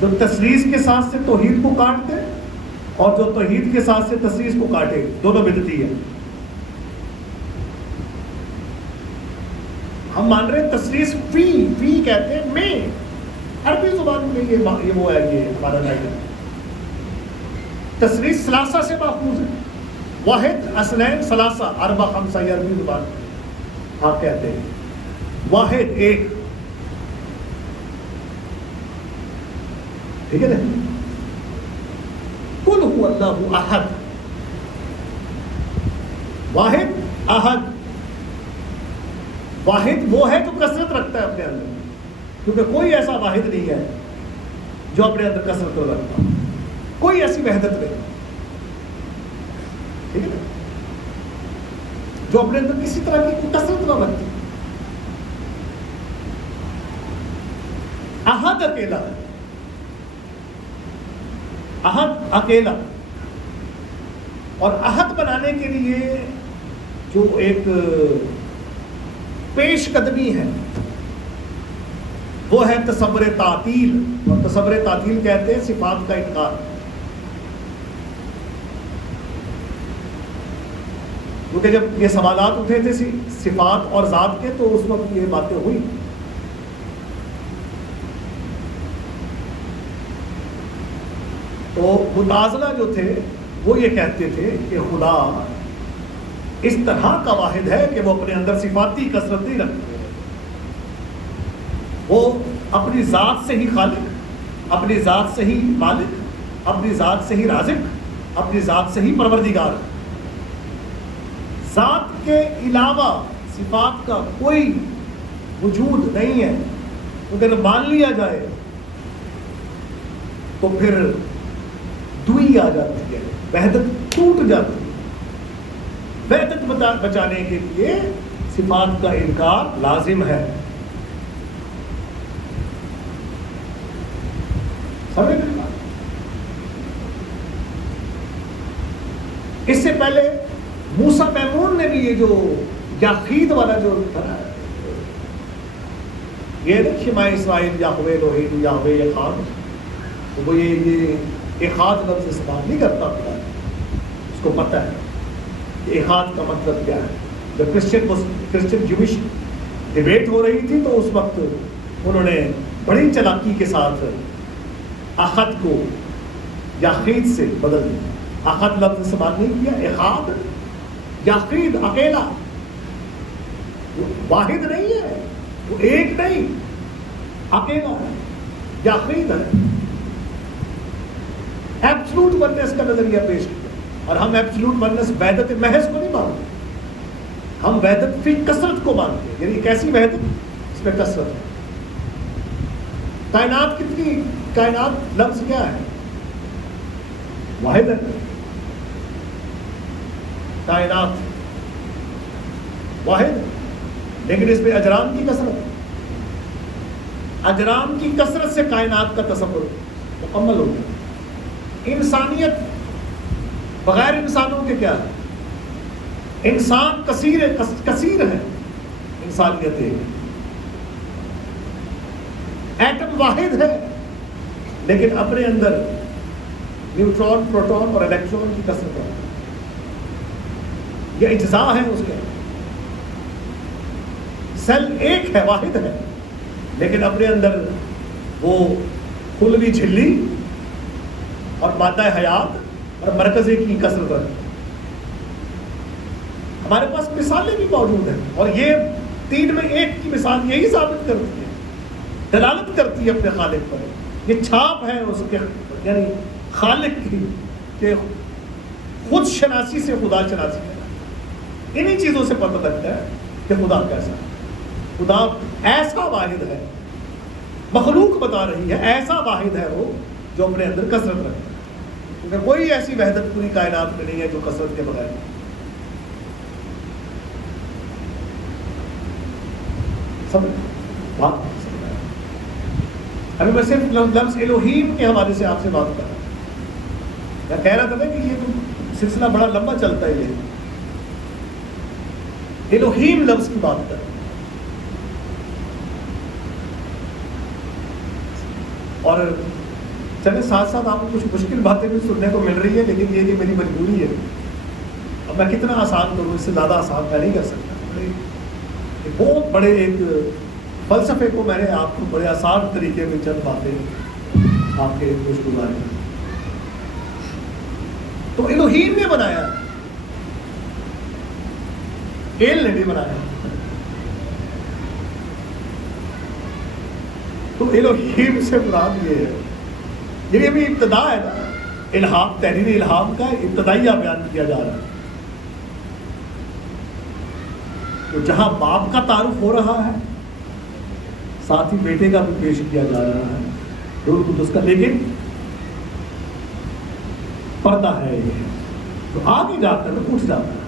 جو تثلیث کے ساتھ سے توحید کو کاٹتے اور جو توحید کے ساتھ سے تثلیث کو کاٹے, دونوں بدعتی ہے. ہم مان رہے ہیں تصریح فی کہتے ہیں میں، عربی زبان میں یہ وہ ہے، یہ ہمارا لائن تصریح ثلاثہ سے ماخوذ ہے، واحد اثنین ثلاثہ اربع خمسہ، یہ عربی زبان میں آپ کہتے ہیں واحد ایک، ٹھیک ہے نا؟ قل هو اللہ احد، واحد احد، واحد وہ ہے جو کثرت رکھتا ہے اپنے اندر، کیونکہ کوئی ایسا واحد نہیں ہے جو اپنے اندر کثرت کو رکھتا، کوئی ایسی وحدت نہیں، ٹھیک ہے نا، جو اپنے اندر کسی طرح کی کثرت نہ رکھتی۔ احد اکیلا ہے، احد اکیلا، اور احد بنانے کے لیے جو ایک پیش قدمی ہے وہ ہے تصور تعطیل، اور تصور تعطیل کہتے ہیں صفات کا انکار، کیونکہ جب یہ سوالات اٹھے تھے صفات اور ذات کے تو اس وقت یہ باتیں ہوئی۔ تو متعازلہ جو تھے وہ یہ کہتے تھے کہ خدا اس طرح کا واحد ہے کہ وہ اپنے اندر صفاتی کثرت نہیں رکھتے، وہ اپنی ذات سے ہی خالق، اپنی ذات سے ہی مالک، اپنی ذات سے ہی رازق، اپنی ذات سے ہی پروردگار، ذات کے علاوہ صفات کا کوئی وجود نہیں ہے۔ اگر مان لیا جائے تو پھر دوئی آ جاتی ہے، وحدت ٹوٹ جاتی ہے۔ وحدت بچانے کے لیے صفات کا انکار لازم ہے، سمجھ گئے؟ اس سے پہلے موسیٰ میمون نے بھی یہ جو یاخید والا جو تھا نا، یہ نا شمع اسرائیل یاہوے الوہید یاہوے احاد، تو وہ یہ احاد لفظ استعمال نہیں کرتا تھا، اس کو پتہ ہے کہ احاد کا مطلب کیا ہے۔ جب کرسچن جوش ڈیبیٹ ہو رہی تھی تو اس وقت انہوں نے بڑی چلاکی کے ساتھ احد کو یاخید سے بدل دیا، احد لفظ استعمال نہیں کیا، احاد یاخید، اکیلا، واحد نہیں ہے، وہ ایک نہیں، اکیلا ہے، یاخید ہے۔ ایبسلوٹ ونس کا نظریہ پیش کیا، اور ہم ایبسلوٹ ونس وحدت محض کو نہیں مانتے، ہم وحدت فی کثرت کو مانتے ہیں، یعنی کیسی وحدت؟ اس میں کثرت ہے۔ کائنات کتنی، کائنات لفظ کیا ہے؟ واحد ہے، کائنات واحد ہے، لیکن اس میں اجرام کی کثرت، اجرام کی کثرت سے کائنات کا تصور مکمل ہو گیا۔ انسانیت بغیر انسانوں کے کیا ہے؟ انسان کثیر ہے، انسانیت ایٹم واحد ہے، لیکن اپنے اندر نیوٹرون، پروٹون اور الیکٹرون کی کثرت ہے، یہ اجزاء ہے اس کے۔ سیل ایک ہے، واحد ہے، لیکن اپنے اندر وہ خلوی جھلی اور مادہ حیات اور مرکزی کی کثرت ہے۔ ہمارے پاس مثالیں بھی موجود ہیں، اور یہ 3 میں 1 کی مثال یہی ثابت کرتی ہے، دلالت کرتی ہے اپنے خالق پر، یہ چھاپ ہے اس کے، یعنی خالق کی، کہ خود شناسی سے خدا شناسی ہے۔ انہی چیزوں سے پتہ لگتا ہے کہ خدا کیسا ہے۔ خدا ایسا واحد ہے، مخلوق بتا رہی ہے ایسا واحد ہے وہ جو اپنے اندر کثرت رکھتا ہے، کیونکہ کوئی ایسی وحدت پوری کائنات میں نہیں ہے جو کثرت کے بغیر۔ ابھی میں صرف لفظ الوہیم کے حوالے سے آپ سے بات کر رہا ہوں، میں کہہ رہا تھا نا کہ یہ تو سلسلہ بڑا لمبا چلتا ہے، یہ الوہیم لفظ کی بات کر رہا ہوں۔ اور چلے ساتھ ساتھ آپ کو کچھ مشکل باتیں بھی سننے کو مل رہی ہے، لیکن یہ کہ میری مجبوری ہے، اب میں کتنا آسان کروں، اس سے زیادہ آسان میں نہیں کر سکتا، ایک بہت بڑے ایک فلسفے کو میں نے آپ کو بڑے آسان طریقے میں چند باتیں آپ کے کچھ گزاری. تو الوہیم نے بنایا، ایل نے بھی بنایا. تو الوہیم سے مراد یہ ہے، یہ بھی ابتدا ہے نا، الہام، تحریر الہام کا ابتدائیہ بیان کیا جا رہا ہے. تو جہاں باپ کا تعارف ہو رہا ہے ساتھ ہی بیٹے کا بھی پیش کیا جا رہا ہے، روح القدس کا، لیکن پردہ ہے یہ، تو آگے جا کر اٹھ جاتا ہے.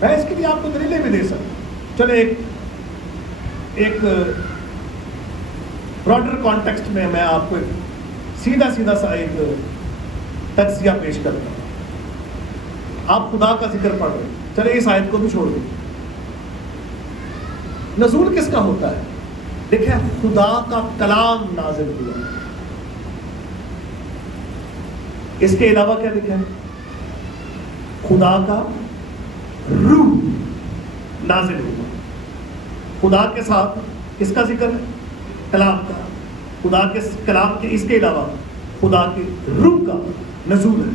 میں اس کے لیے آپ کو دلیلیں بھی دے سکتا ہوں. چلے ایک براڈر کانٹیکسٹ میں میں آپ کو سیدھا سا ایک تجزیہ پیش کرتا ہوں. آپ خدا کا ذکر پڑھ رہے ہیں، چلے اس آیت کو بھی چھوڑ دیں. نزول کس کا ہوتا ہے؟ دیکھیں، خدا کا کلام نازل ہوا. اس کے علاوہ کیا لکھا ہے؟ خدا کا روح نازل ہوا. خدا کے ساتھ کس کا ذکر ہے؟ کلام کا. خدا کے کلام کے اس کے علاوہ خدا کی روح کا نزول ہے.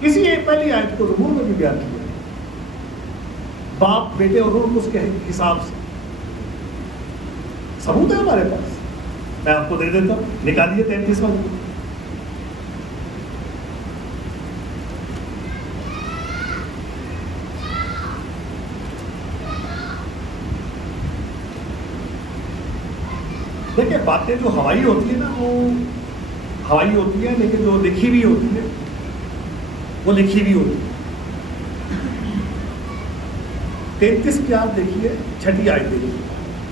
اسی ایک پہلی آیت کو زبور میں بھی بیان کیا ہے، باپ، بیٹے اور روح اس کے حساب سے. ثبوت ہے ہمارے پاس، میں آپ کو دے دیتا ہوں. نکالیے 33واں. دیکھیں، باتیں جو ہوائی ہوتی ہیں نا وہ ہوائی ہوتی ہے، لیکن جو لکھی ہوئی ہوتی ہے وہ لکھی ہوئی ہوتی ہے. 33 کی آپ دیکھیے، 6 آیت دیکھیے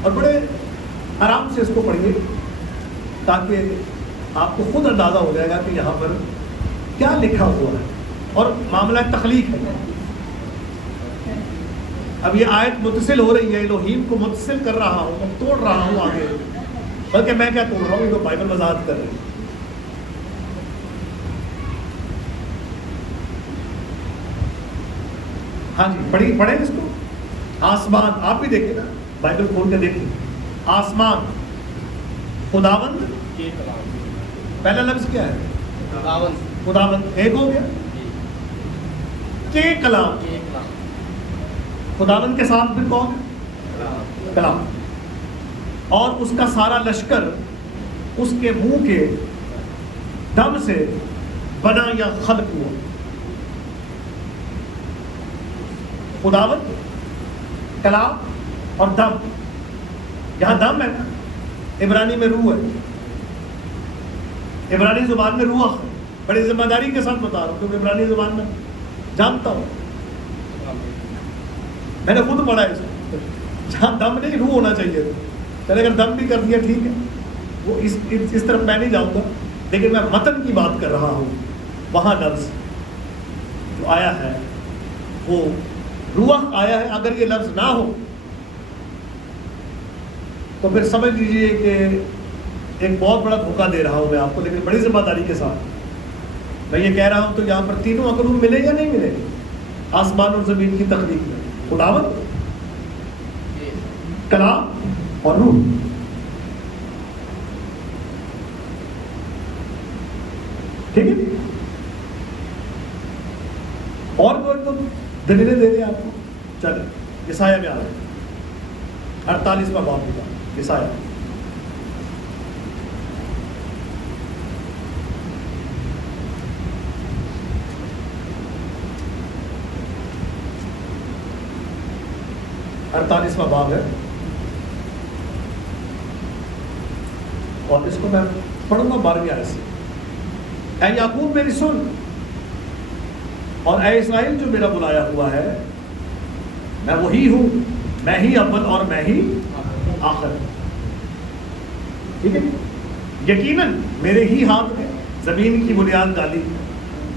اور بڑے آرام سے اس کو پڑھیے تاکہ آپ کو خود اندازہ ہو جائے گا کہ یہاں پر کیا لکھا ہوا ہے. اور معاملہ تخلیق ہے. اب یہ آیت متصل ہو رہی ہے، الوہیم کو متصل کر رہا ہوں، اب توڑ رہا ہوں آگے، بلکہ میں کیا توڑ رہا ہوں، یہ تو بائبل وضاحت کر رہی ہے. ہاں جی، پڑھیں اس کو. آسمان، آپ بھی دیکھیں نا، بائبل کھول کے دیکھیں. آسمان، خداوند، پہلا لفظ کیا ہے؟ خداوند. ایک ہو گیا. کے کلام، خداوند کے ساتھ پھر کون؟ کلام. اور اس کا سارا لشکر اس کے منہ کے دم سے بنا یا خلق ہوا. خداوند، کلام اور دم. یہاں دم ہے نا، عبرانی میں روح ہے، عبرانی زبان میں روح ہے. بڑی ذمہ داری کے ساتھ بتا رہا ہوں کیونکہ عبرانی زبان میں جانتا ہوں، میں نے خود پڑھا ہے اس کو. جہاں دم نہیں، روح ہونا چاہیے. چلے اگر دم بھی کر دیا ٹھیک ہے، وہ اس طرف میں نہیں جاؤں گا، لیکن میں متن کی بات کر رہا ہوں. وہاں لفظ جو آیا ہے وہ روح آیا ہے. اگر یہ لفظ نہ ہو تو پھر سمجھ لیجیے کہ ایک بہت بڑا دھوکہ دے رہا ہوں میں آپ کو، لیکن بڑی ذمہ داری کے ساتھ میں یہ کہہ رہا ہوں. تو یہاں پر تینوں عقل ملے یا نہیں ملے؟ آسمان اور زمین کی تخلیق میں خداوند، کلام اور روح. ٹھیک ہے. اور کوئی تو دلیلیں دے دیں آپ کو. چلے یسایہ میں آ رہے 48واں باب کا یسایہ. اڑتالیسواں باب ہے اور اس کو میں پڑھوں گا 12ویں آیت سے. اے یعقوب میری سن، اور اے اسرائیل جو میرا بلایا ہوا ہے، میں وہی ہوں، میں ہی اول اور میں ہی آخر. ٹھیک ہے. یقیناً میرے ہی ہاتھ میں زمین کی بنیاد ڈالی.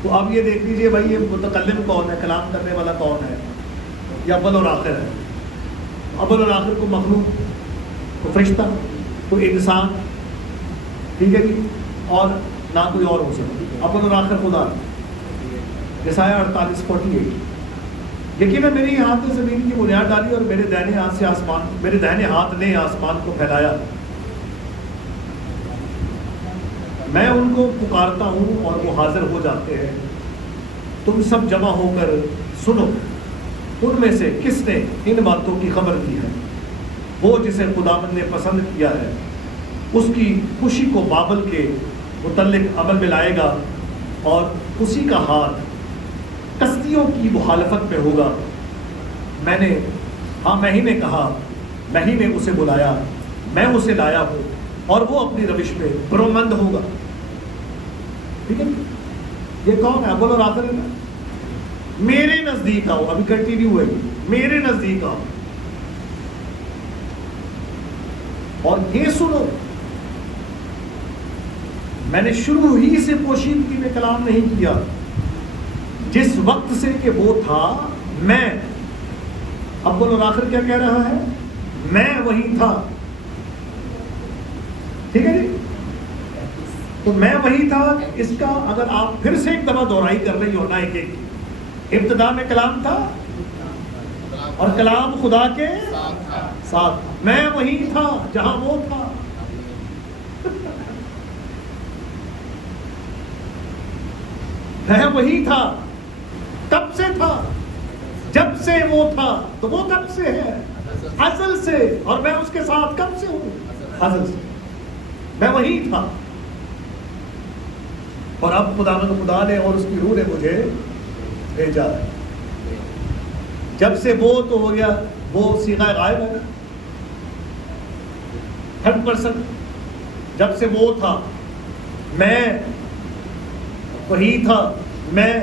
تو اب یہ دیکھ لیجیے بھائی، یہ متکلم کون ہے، کلام کرنے والا کون ہے؟ یہ اول اور آخر ہے. اول اور آخر کو مخلوق، کو فرشتہ، کوئی انسان، ٹھیک ہے جی، اور نہ کوئی اور ہو سکتا. اول اور آخر خدا. یسایہ 48:48. یقیناً میری ہاتھ نے زمین کی بنیاد ڈالی اور میرے دہنے ہاتھ نے آسمان کو پھیلایا. میں ان کو پکارتا ہوں اور وہ حاضر ہو جاتے ہیں. تم سب جمع ہو کر سنو، ان میں سے کس نے ان باتوں کی خبر دی ہے؟ وہ جسے خداوند نے پسند کیا ہے اس کی خوشی کو بابل کے متعلق عمل میں لائے گا، اور اسی کا ہاتھ کشتیوں کی مخالفت میں ہوگا. میں ہی نے کہا، میں ہی نے اسے بلایا، میں اسے لایا ہوں، اور وہ اپنی روش میں برومند ہوگا. ٹھیک ہے، یہ کون ہے؟ اول اور آخر ہے نا. میرے نزدیک آؤ، ابھی کنٹینیو ہے، میرے نزدیک آؤ اور یہ سنو. میں نے شروع ہی سے پوشیدگی میں کلام نہیں کیا، جس وقت سے کہ وہ تھا میں. اول اور آخر کیا کہہ رہا ہے؟ میں وہی تھا. ٹھیک ہے جی، تو میں وہی تھا. اس کا اگر آپ پھر سے ایک دفعہ دہرائی کر رہی ہو نا، ایک ابتدا میں کلام تھا اور کلام خدا کے ساتھ. میں وہی تھا جہاں وہ تھا. میں وہی تھا. کب سے تھا؟ جب سے وہ تھا. تو وہ کب سے ہے؟ ازل سے. اور میں اس کے ساتھ کب سے ہوں؟ ازل سے. میں وہی تھا. اور اب خدا نے اور اس کی روح نے مجھے بھیجا ہے. جب سے وہ تو ہو گیا، وہ صیغہ غائب ہے نا، 100%. جب سے وہ تھا، میں وہی تھا. میں،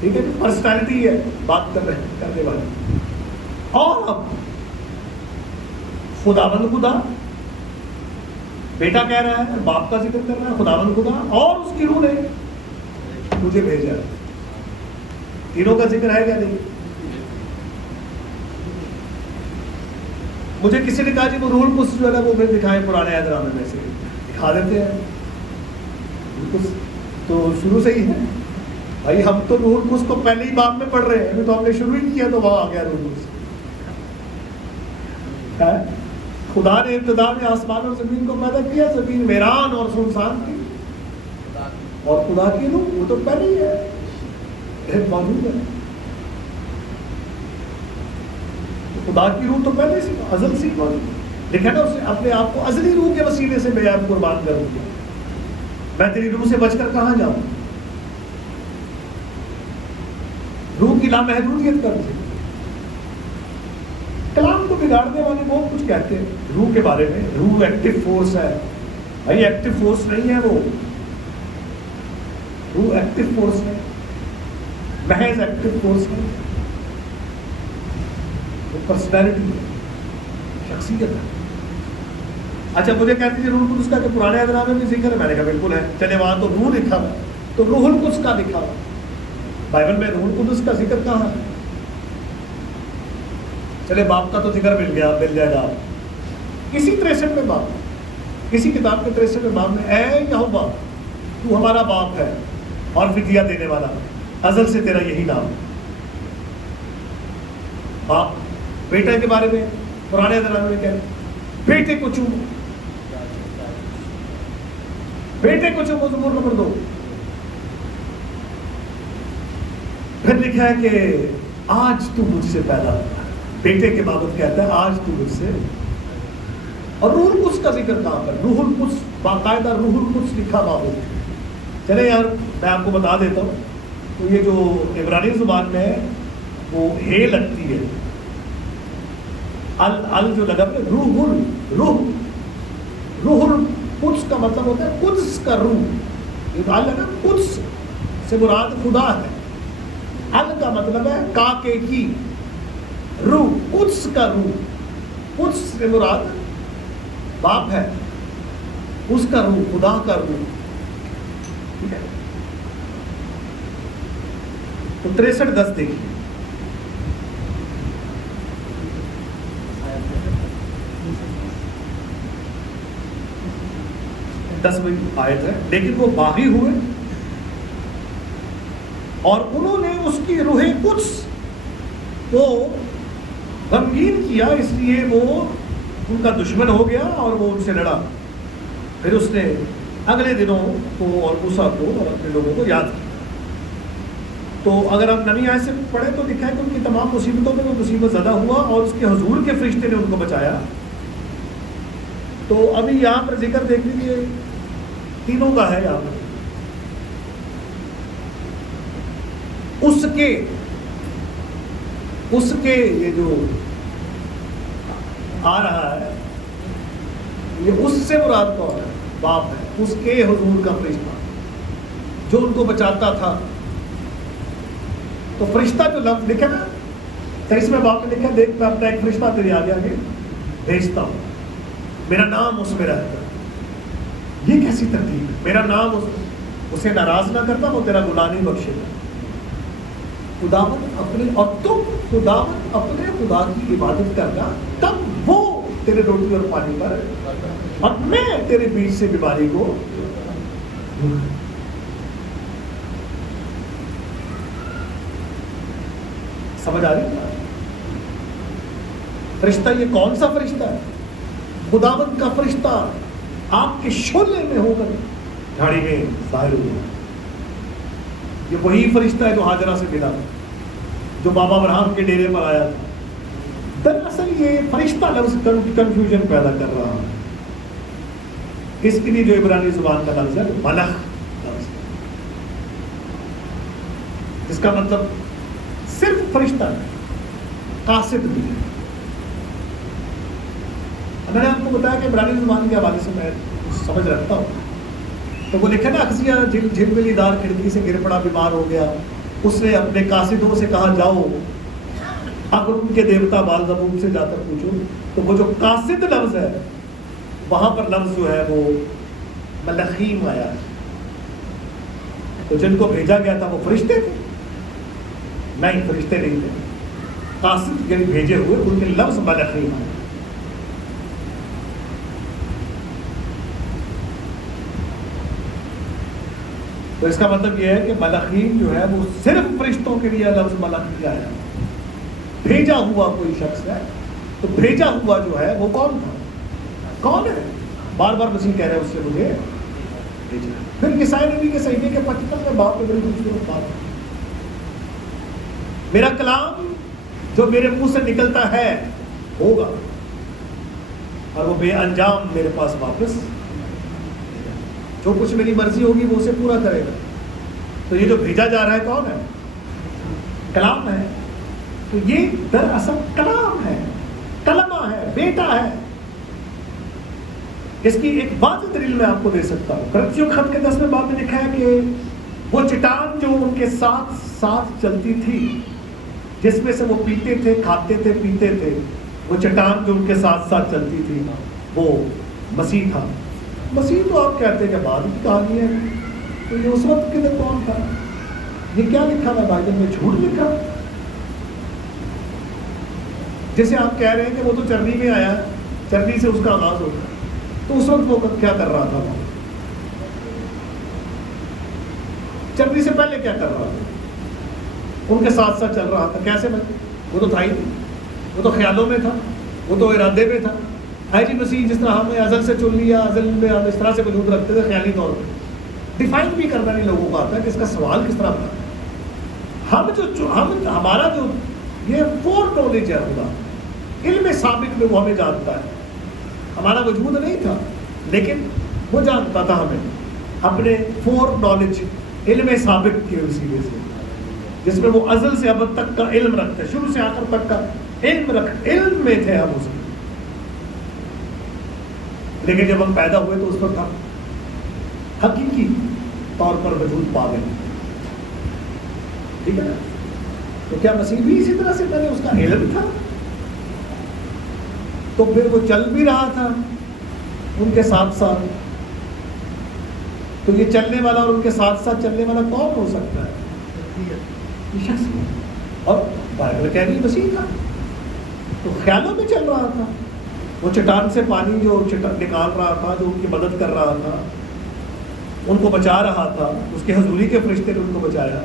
ٹھیک ہے، پرسنالٹی ہے بات کرنے والی. اور اب خداوند خدا، بیٹا کہہ رہا ہے، باپ کا ذکر کر رہا ہے، خداوند خدا اور اس کی روح نے مجھے بھیجا ہے. تینوں کا ذکر ہے کیا نہیں؟ مجھے کسی نے کہا جی وہ روح القدس جو ہے نا وہ میں دکھائے پرانے عہد نامے میں سے. دکھا دیتے ہیں. تو شروع سے ہی ہے بھائی. ہم تو روح القدس کو پہلے ہی باب میں پڑھ رہے ہیں، تو ہم نے شروع ہی کیا تو وہاں آ گیا روح القدس. خدا نے ابتدا میں آسمان اور زمین کو پیدا کیا. زمین ویران اور سنسان تھی، اور خدا کی روح وہ تو پہلے ہی ہے، موجود ہے. خدا کی روح تو پہلے سے ازل سے موجود، لیکن نا اسے اپنے آپ کو ازلی روح کے وسیلے سے میں آپ قربان کروں گا. میں تیری روح سے بچ کر کہاں جاؤں؟ روح کی لامحدودیت کر دی. کلام کو بگاڑنے والے بہت کچھ کہتے ہیں روح کے بارے میں. روح ایکٹیو فورس ہے. بھائی ایکٹیو فورس نہیں ہے وہ. روح ایکٹیو فورس ہے، محض ایکٹیو فورس ہے. وہ پرسنالٹی ہے، شخصیت ہے. اچھا مجھے کہتے ہیں روح القدس کا کہ پرانے عہد نامے میں ذکر ہے. میں نے کہا بالکل ہے. چلے وہاں تو روح لکھا ہوا، تو روح القدس کا لکھا ہوا. بائبل میں روح القدس کا ذکر کہاں ہے؟ چلے باپ کا تو ذکر مل جائے گا. کسی 63 میں باپ، کسی کتاب کے 63 باب میں، اے یہوہ تو ہمارا باپ ہے اور فدیہ دینے والا، ازل سے تیرا یہی نام. باپ بیٹے کے بارے میں پرانے عہد نامے میں کہتے بیٹے کو چومو، بیٹے کو چومو. زبور نمبر 2. پھر لکھا ہے کہ آج تو مجھ سے پیدا ہوا. بیٹے کے بابت کہتا ہے آج تو مجھ سے. اور روح القدس کا ذکر کہاں پر؟ روح القدس باقاعدہ روح القدس لکھا بابت. چلے یار میں آپ کو بتا دیتا ہوں. تو یہ جو عبرانی زبان میں ہے وہ ہے لگتی ہے، ال جو لگا ہے روح القدس کا مطلب ہوتا ہے قدس کا روح. یہ ال لگا، قدس سے مراد خدا ہے. ال کا مطلب ہے کاکے کی روح، قدس کا روح. قدس سے مراد باپ ہے، اس کا روح، خدا کا روح. ٹھیک ہے، تو 63:10 دیکھیے. 10 آیت ہے. لیکن وہ باغی ہوئے اور انہوں نے اس کی روح قدس کو غمگین کیا، اس لیے وہ ان کا دشمن ہو گیا اور وہ ان سے لڑا۔ پھر اس نے اگلے دنوں کو اور موسیٰ کو اور اپنے لوگوں کو یاد کیا۔ تو اگر آپ نویں آیت سے پڑھیں تو لکھا ہے کہ ان کی تمام مصیبتوں میں وہ مصیبت زدہ ہوا اور اس کے حضور کے فرشتے نے ان کو بچایا۔ تو ابھی یہاں پر ذکر دیکھ لیجیے تینوں کا ہے یہاں پر، اس کے یہ جو آ رہا ہے یہ اس سے مراد کون ہے؟ باپ ہے، اس کے حضور کا فرشتہ جو ان کو بچاتا تھا۔ تو فرشتہ جو لفظ لکھا نا 23ویں باب میں لکھا، دیکھ میں اپنا ایک فرشتہ تیرے آگے آگے بھیجتا ہوں، میرا نام اس میں رہتا ہے۔ یہ کیسی ترتیب ہے؟ میرا نام اسے ناراض نہ کرتا، وہ تیرا گناہ نہیں بخشے گا۔ خداوند اپنے اور تم خداوند اپنے خدا کی عبادت کرنا، تب وہ تیرے روٹی اور پانی پر اور میں تیرے بیچ سے بیماری کو سمجھ آ رہی ہے؟ فرشتہ یہ کون سا فرشتہ ہے؟ خداوند کا فرشتہ آپ کے شعلے میں ہو کر جھاڑی میں ظاہر ہوا۔ یہ وہی فرشتہ ہے جو ہاجرہ سے ملا، جو بابا ابراہیم کے ڈیرے پر آیا تھا۔ دراصل یہ فرشتہ لفظ کنفیوژن پیدا کر رہا ہے۔ اس کے لیے جو عبرانی زبان کا لفظ ہے ملخ لفظ، اس کا مطلب صرف فرشتہ ہے، قاصد بھی ہے۔ میں نے آپ کو بتایا کہ عبرانی زبان کے حوالے سے میں سمجھ رکھتا ہوں، تو وہ لکھا نا اخزیہ جھلملی دار کھڑکی سے گر پڑا، بیمار ہو گیا، اس نے اپنے قاصدوں سے کہا جاؤ اگر ان کے دیوتا بال زبون سے جا کر پوچھو۔ تو وہ جو قاصد لفظ ہے وہاں پر لفظ جو ہے وہ ملخیم آیا ہے۔ تو جن کو بھیجا گیا تھا وہ فرشتے تھے؟ نہیں، فرشتے نہیں تھے، قاصد یعنی بھیجے ہوئے، ان کے لفظ ملخیم آیا۔ تو اس کا مطلب یہ ہے کہ ملخیم جو ہے وہ صرف فرشتوں کے لیے لفظ ملخ کیا ہے، بھیجا ہوا کوئی شخص ہے۔ تو بھیجا ہوا جو ہے وہ کون تھا؟ کون ہے؟ بار بار مسیح کہہ رہے ہیں اس سے مجھے بھیجا۔ پھر عیسائی نبی کے صحیفے کے 55 میں باب میں بڑی خوبصورت بات ہے، میرا کلام جو میرے منہ سے نکلتا ہے ہوگا اور وہ بے انجام میرے پاس واپس، جو کچھ میری مرضی ہوگی وہ اسے پورا کرے گا۔ تو یہ جو بھیجا جا رہا ہے کون ہے؟ کلام ہے۔ تو یہ دراصل کلام ہے، کلمہ ہے، بیٹا ہے۔ اس کی ایک واضح دلیل میں آپ کو دے سکتا ہوں۔ کرنتھیوں کے خط کے 10ویں باب میں لکھا ہے کہ وہ چٹان جو ان کے ساتھ ساتھ چلتی تھی، جس میں سے وہ پیتے تھے، کھاتے تھے، پیتے تھے، وہ چٹان جو ان کے ساتھ ساتھ چلتی تھی وہ مسیح تھا۔ مسیح تو آپ کہتے ہیں کہ بعد کی کہانی ہے، تو یہ اس وقت کے اندر کون تھا؟ یہ کیا لکھا ہے بائبل میں؟ جھوٹ لکھا۔ جیسے آپ کہہ رہے ہیں کہ وہ تو چرنی میں آیا، چرنی سے اس کا آغاز ہوگا، تو اس وقت وہ کیا کر رہا تھا؟ چرنی سے پہلے کیا کر رہا تھا؟ ان کے ساتھ ساتھ چل رہا تھا۔ کیسے میں؟ وہ تو تھا ہی نہیں، وہ تو خیالوں میں تھا، وہ تو ارادے میں تھا۔ ہے جی مسیح جس طرح ہمیں ازل سے چن لیا، ازل میں ہم اس طرح سے وجود رکھتے تھے خیالی طور پہ، ڈیفائن بھی کرنا نہیں لوگوں کو آتا ہے کہ اس کا سوال کس طرح بنا۔ ہمارا جو یہ فور نالج ہے، خدا علم سابق میں وہ ہمیں جانتا ہے، ہمارا وجود نہیں تھا لیکن وہ جانتا تھا ہمیں اپنے فور نالج علم سابق کے وسیلے سے، جس میں وہ ازل سے ابد تک کا علم رکھتے، شروع سے آخر تک کا علم میں تھے ہم اس میں۔ لیکن جب ہم پیدا ہوئے تو اس وقت ہم حقیقی طور پر وجود پا گئے، ٹھیک ہے نا؟ تو کیا مسیح بھی اسی طرح سے پہلے اس کا علم تھا؟ تو پھر وہ چل بھی رہا تھا ان کے ساتھ ساتھ، تو یہ چلنے والا اور ان کے ساتھ ساتھ چلنے والا کون ہو سکتا ہے؟ یہ شخص، اور بائبل کہہ رہی مسیح تھا، تو خیالوں میں چل رہا تھا۔ وہ چٹان سے پانی جو نکال رہا تھا، جو ان کی مدد کر رہا تھا، ان کو بچا رہا تھا، اس کے حضوری کے فرشتے نے ان کو بچایا۔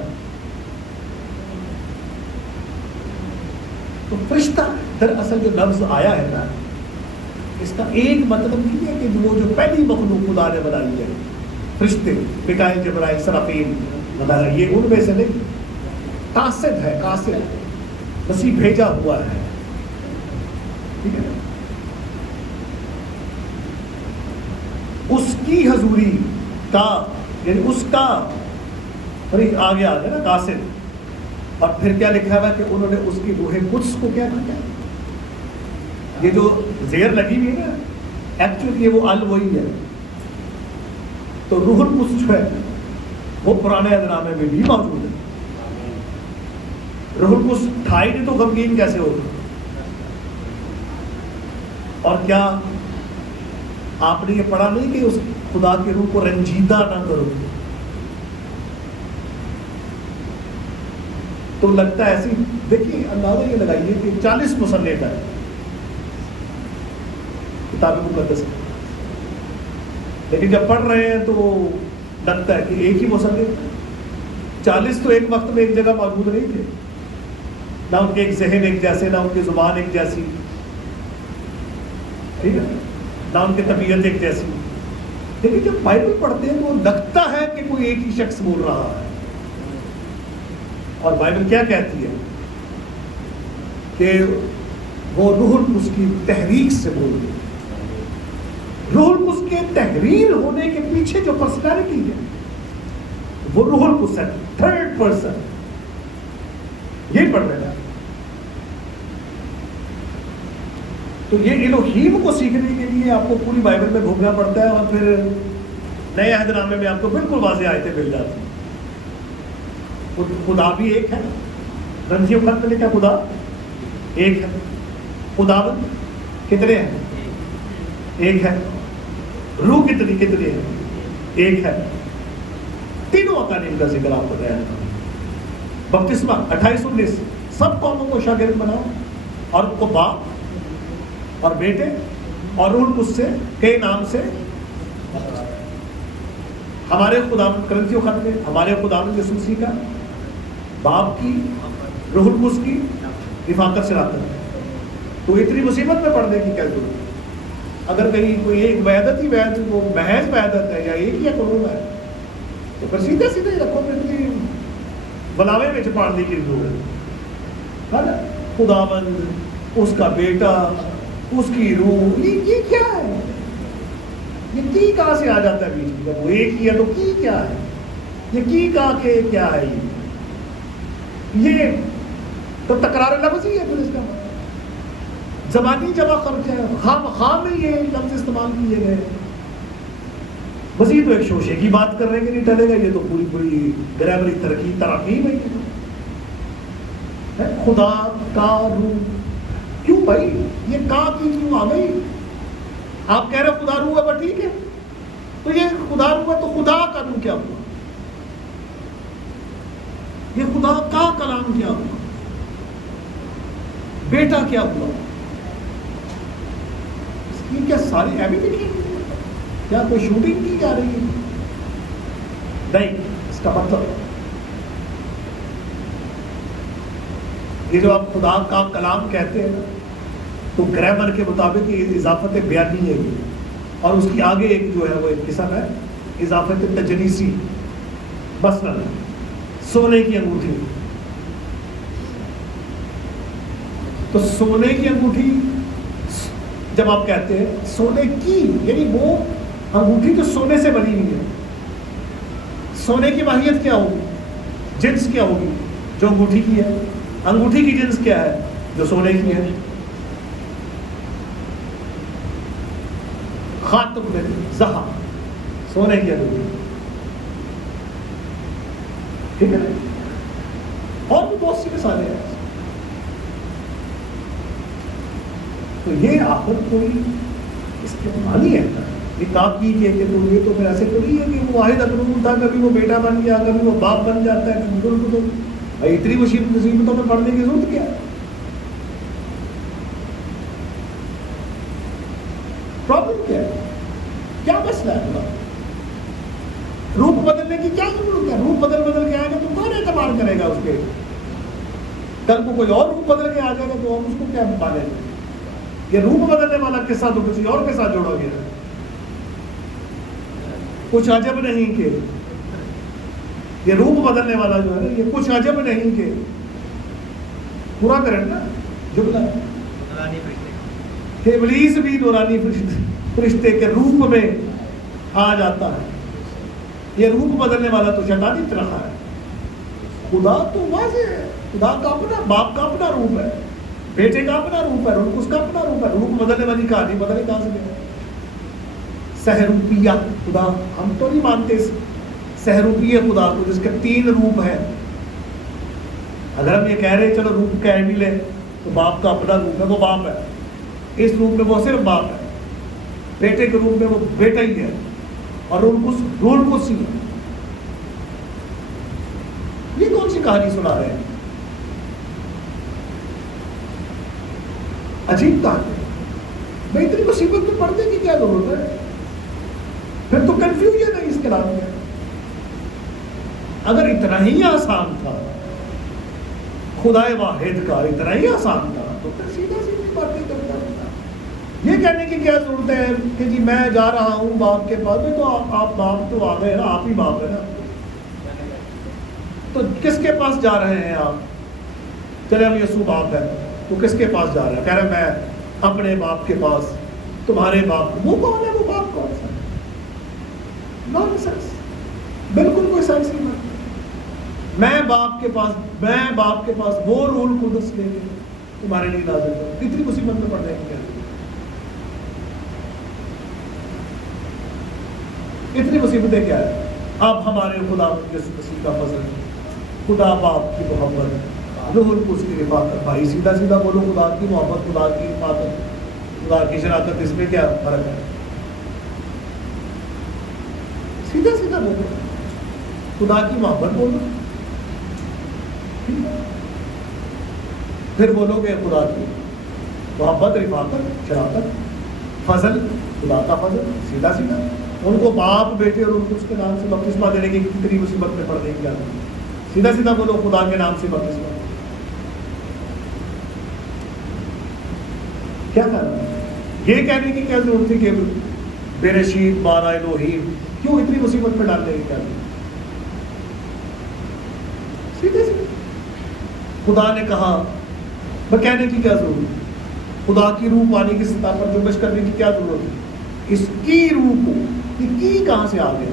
تو فرشتہ دراصل جو لفظ آیا ہے نا، اس کا ایک مطلب نہیں ہے کہ وہ جو پہلی مخلوق خدا نے بنائی ہے، فرشتے میکائیل جبرائیل سرافیل وغیرہ، یہ ان میں سے نہیں، قاصد ہے، قاصد مسیح بھیجا ہوا ہے، ٹھیک ہے. اس کی حضوری کا یعنی اس کا آگے آ گیا نا قاصد. اور پھر کیا لکھا ہوا کہ انہوں نے اس کی روح قدس کو کیا کیا، یہ جو زیر لگی ہوئی ہے نا، ایکچولی یہ وہ وہی ہے. تو روح القدس جو ہے وہ پرانے عہد نامے میں بھی موجود ہے. روح القدس تھا ہی نہیں تو غمگین کیسے ہوگا؟ اور کیا آپ نے یہ پڑھا نہیں کہ اس خدا کے روح کو رنجیدہ نہ کرو؟ تو لگتا ہے ایسی، دیکھیے اندازہ یہ لگائیے کہ 40 مصنف ہے کتاب مقدس ہے، لیکن جب پڑھ رہے ہیں تو لگتا ہے کہ ایک ہی مصنف. 40 تو ایک وقت میں ایک جگہ موجود نہیں تھے، نہ ان کے ایک ذہن ایک جیسے، نہ ان کی زبان ایک جیسی، ٹھیک ہے، نہ ان کی طبیعت ایک جیسی. لیکن جب بائبل پڑھتے ہیں تو لگتا ہے کہ کوئی ایک ہی شخص بول رہا ہے. اور بائبل کیا کہتی ہے کہ وہ روح القدس کی تحریک سے بول رہی ہے. روح القدس کے تحریر ہونے کے پیچھے جو پرسنالٹی ہے وہ روح القدس ہے، تھرڈ پرسن. یہ پڑھ رہے ہیں. تو یہ الوہیم کو سیکھنے کے لیے آپ کو پوری بائبل میں گھومنا پڑتا ہے، اور پھر نئے عہد نامے میں آپ کو بالکل واضح آیتیں مل جاتی ہیں. خدا بھی ایک ہے، رمزی خط میں لکھا خدا ایک ہے. خداوند کتنے ہیں؟ ایک ہے. روح کتنی ہے؟ ایک ہے. تینوں اقانیم کا ذکر آپ کو دیا ہے. بپتسمہ 28-19 سب قوموں کو شاگرد بناؤ اور ان کو باپ اور بیٹے اور روح القدس سے کے نام سے. ہمارے خداوند کرنتھیوں خط میں ہمارے خداوند یسوع مسیح کا باپ کی روح القدس کی رفاقت سے رابطہ ہے. تو اتنی مصیبت میں پڑھنے کی کیا ضرورت ہے؟ اگر کہیں کوئی ایک وحدت ہی وہ محض وحدت ہے یا ایک ہی قانون ہے تو پھر سیدھے ہی رکھو. پھر اتنی بلاوے میں چھپاڑنے کی ضرورت ہے نا. خداوند، اس کا بیٹا، اس کی روح، یہ کیا ہے؟ یہ کی کہاں سے آ جاتا ہے بیچ میں؟ جب وہ ایک ہی ہے تو کی کیا ہے؟ یہ کی کہا کہ کیا ہے؟ یہ تو تکرار لفظ ہی ہے. پھر اس کا زبانی جمع خرچ ہے، خام میں یہ لفظ استعمال کیے گئے. مزید تو ایک شوشے کی بات کر رہے ہیں کہ نہیں ٹلے گا. یہ تو پوری گرامری تراکیب ہے. خدا کا روح کیوں بھائی؟ یہ کا کی کیوں آ گئی؟ آپ کہہ رہے خدا روح ہے، پر ٹھیک ہے، تو یہ خدا روح ہے تو خدا کا روح کیا ہوا؟ یہ خدا کا کلام کیا ہوا؟ بیٹا کیا ہوا؟ اس کی کیا ساری ایبیلیٹی؟ کیا کوئی شوٹنگ کی جا رہی ہے؟ نہیں. اس کا مطلب یہ جو آپ خدا کا کلام کہتے ہیں تو گرامر کے مطابق یہ اضافت بیانی ہے. اور اس کی آگے ایک جو ہے وہ ایک قسم ہے اضافت تجنیسی. مثلا سونے کی انگوٹھی. تو سونے کی انگوٹھی جب آپ کہتے ہیں سونے کی، یعنی وہ انگوٹھی جو سونے سے بنی ہوئی ہے. سونے کی ماہیت کیا ہوگی؟ جنس کیا ہوگی جو انگوٹھی کی ہے؟ انگوٹھی کی جنس کیا ہے جو سونے کی ہے؟ خاتم میں زہا سونے کی انگوٹھی، ٹھیک ہے. اور بھی بہت سی مثالیں ہیں. تو یہ آخر کوئی اس کے معنی ہے تاکید کہ تو یہ تو پھر ایسے تو نہیں ہے کہ وہ واحد اقنون تھا، کبھی وہ بیٹا بن گیا، کبھی وہ باپ بن جاتا ہے. تو اتنی مصیبتوں میں پڑھنے کی ضرورت کیا ہے؟ پرابلم کیا ہے؟ کیا مسئلہ ہے؟ روپ بدلنے کی کیا ضرورت ہے؟ روپ بدل کے آئے گا تو کون اعتبار کرے گا اس کے؟ کل کو کوئی اور روپ بدل کے آ جائے گا تو ہم اس کو کیا مانیں گے؟ یہ روپ بدلنے والا قصہ تو کسی اور کے ساتھ جوڑا گیا ہے. کچھ عجب نہیں کہ یہ روپ بدلنے والا جو ہے نا، یہ کچھ عجب نہیں کہ پورا کریں نا جملہ کہ ابلیس بھی نورانی فرشتے کے روپ میں آ جاتا ہے. یہ روپ بدلنے والا تو شیطانی طرح ہے. خدا تو واضح ہے، خدا کا اپنا، باپ کا اپنا روپ ہے، بیٹے کا اپنا روپ ہے، اس کا اپنا روپ ہے. روپ بدلنے والی کہانی بدلے کہاں سے گیا؟ سہروپیہ خدا ہم تو نہیں مانتے سہروپیہ خدا کو جس کے 3 روپ ہیں. اگر ہم یہ کہہ رہے ہیں چلو روپ کہہ بھی لیں تو باپ کا اپنا روپ ہے، وہ باپ ہے. اس روپ میں وہ صرف باپ ہے. بیٹے کے روپ میں وہ بیٹا ہی ہے اور رول کرسی ہے. یہ کون سی کہانی سنا رہے ہیں؟ عجیب کہانی. میں اتنی مصیبت میں پڑھنے کی کیا ضرورت ہے؟ پھر تو کنفیوژن ہے اس کلام میں. اگر اتنا ہی آسان تھا خدا واحد کا، اتنا ہی آسان تھا تو پھر سیدھا سیدھی باتیں کرتا رہتا. یہ کہنے کی کیا ضرورت ہے کہ جی میں جا رہا ہوں باپ کے پاس میں، تو آپ باپ تو آ گئے نا، آپ ہی باپ ہے نا. تو کس کے پاس جا رہے ہیں آپ؟ چلے ہم یسوع باپ ہے، وہ کس کے پاس جا رہا ہے؟ کہہ رہے میں اپنے باپ کے پاس. تمہارے باپ وہ کون ہے؟ وہ باپ کون سا ہے؟ نان سینس، بالکل کوئی سینس نہیں بات. میں باپ کے پاس وہ رول قدس لے کے تمہارے لیے نازل کروں. کتنی مصیبت میں پڑ جائے گی. اتنی مصیبتیں کیا ہے؟ اب ہمارے خدا یسوع مسیح کا فضل، خدا باپ کی محبت، روح القدس کی رفاقت. بھائی سیدھا سیدھا بولو، خدا کی محبت، خدا کی رفاقت، خدا کی شراکت، اس میں کیا فرق ہے؟ سیدھا سیدھا بولو، خدا کی محبت بولو. پھر بولو گے خدا کی محبت، رفاقت، شراکت، فضل، خدا کا فضل. سیدھا سیدھا ان کو باپ، بیٹے اور ان کو اس کے نام سے بپتسمہ دینے کی کتنی مصیبت میں پڑ گئی. کیا سیدھا سیدھا بولو خدا کے نام سے بپتسمہ. کیا کرنا؟ یہ کہنے کی کیا ضرورت تھی کہ برشید بارا الوہیم؟ کیوں اتنی مصیبت میں ڈالنے کی کیا ضرورت؟ سیدھے سیدھے خدا نے کہا، میں کہنے کی کیا ضرورت؟ خدا کی روح پانی کی سطح پر جنبش کرنے کی کیا ضرورت ہے؟ اس کی روح کو یہ کی کہاں سے آ گیا؟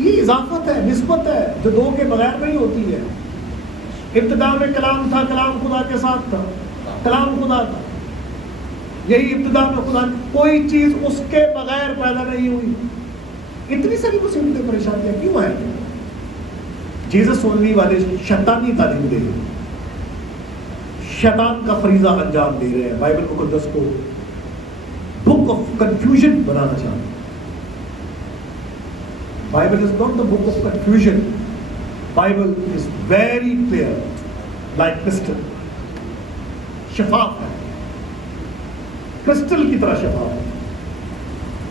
یہ اضافت ہے، نسبت ہے جو دو کے بغیر نہیں ہوتی ہے. ابتدا میں کلام تھا، کلام خدا کے ساتھ تھا، کلام خدا تھا. یہی ابتدا میں خدا، کوئی چیز اس کے بغیر پیدا نہیں ہوئی. اتنی ساری مصیبتیں پریشانیاں کیوں ہیں؟ جیسس سننے والے شیطانی تعلیم دے رہے ہیں، شیطان کا فریضہ انجام دے رہے ہیں. بائبل مقدس کو بک آف کنفیوژن بنانا چاہتے ہیں. Bible is not the book of confusion. Bible is very clear, like crystal, شفاف ہے، کرسٹل کی طرح شفاف ہے.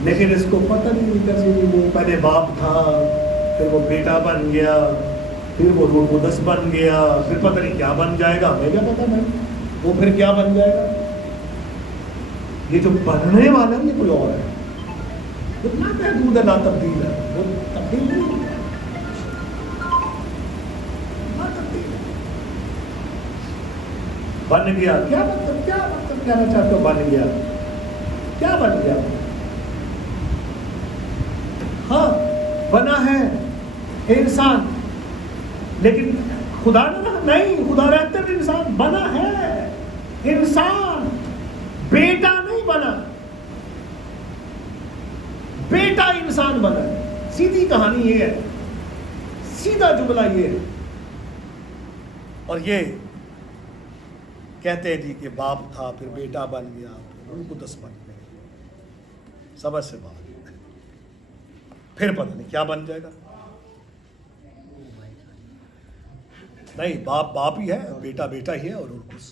لیکن اس کو پتہ نہیں کیسے وہ پہلے باپ تھا، پھر وہ بیٹا بن گیا، پھر وہ روح القدس بن گیا، پھر پتہ نہیں کیا بن جائے گا. ہمیں کیا پتہ نہیں وہ پھر کیا بن جائے گا. یہ جو بننے والا ہے یہ کوئی اور ہے. اتنا محدود ہے، لا تبدیل ہے. وہ تبدیل نہیں ہے، لا تبدیل ہے. بن گیا کیا مطلب؟ کیا مطلب کہنا چاہتے ہو بن گیا؟ کیا بن گیا؟ ہاں بنا ہے انسان، لیکن خدا نے نہیں، خدا رہتے ہوئے انسان بنا ہے. انسان بیٹا نہیں بنا، بیٹا انسان بنا. سیدھی کہانی یہ ہے، سیدھا جملہ یہ ہے. اور یہ کہتے ہیں جی کہ باپ تھا، پھر بیٹا بن گیا، پھر روح القدس بن گیا. سمجھ سے بات پھر پتہ نہیں کیا بن جائے گا. نہیں، باپ باپ ہی ہے، بیٹا بیٹا ہی ہے، اور روح القدس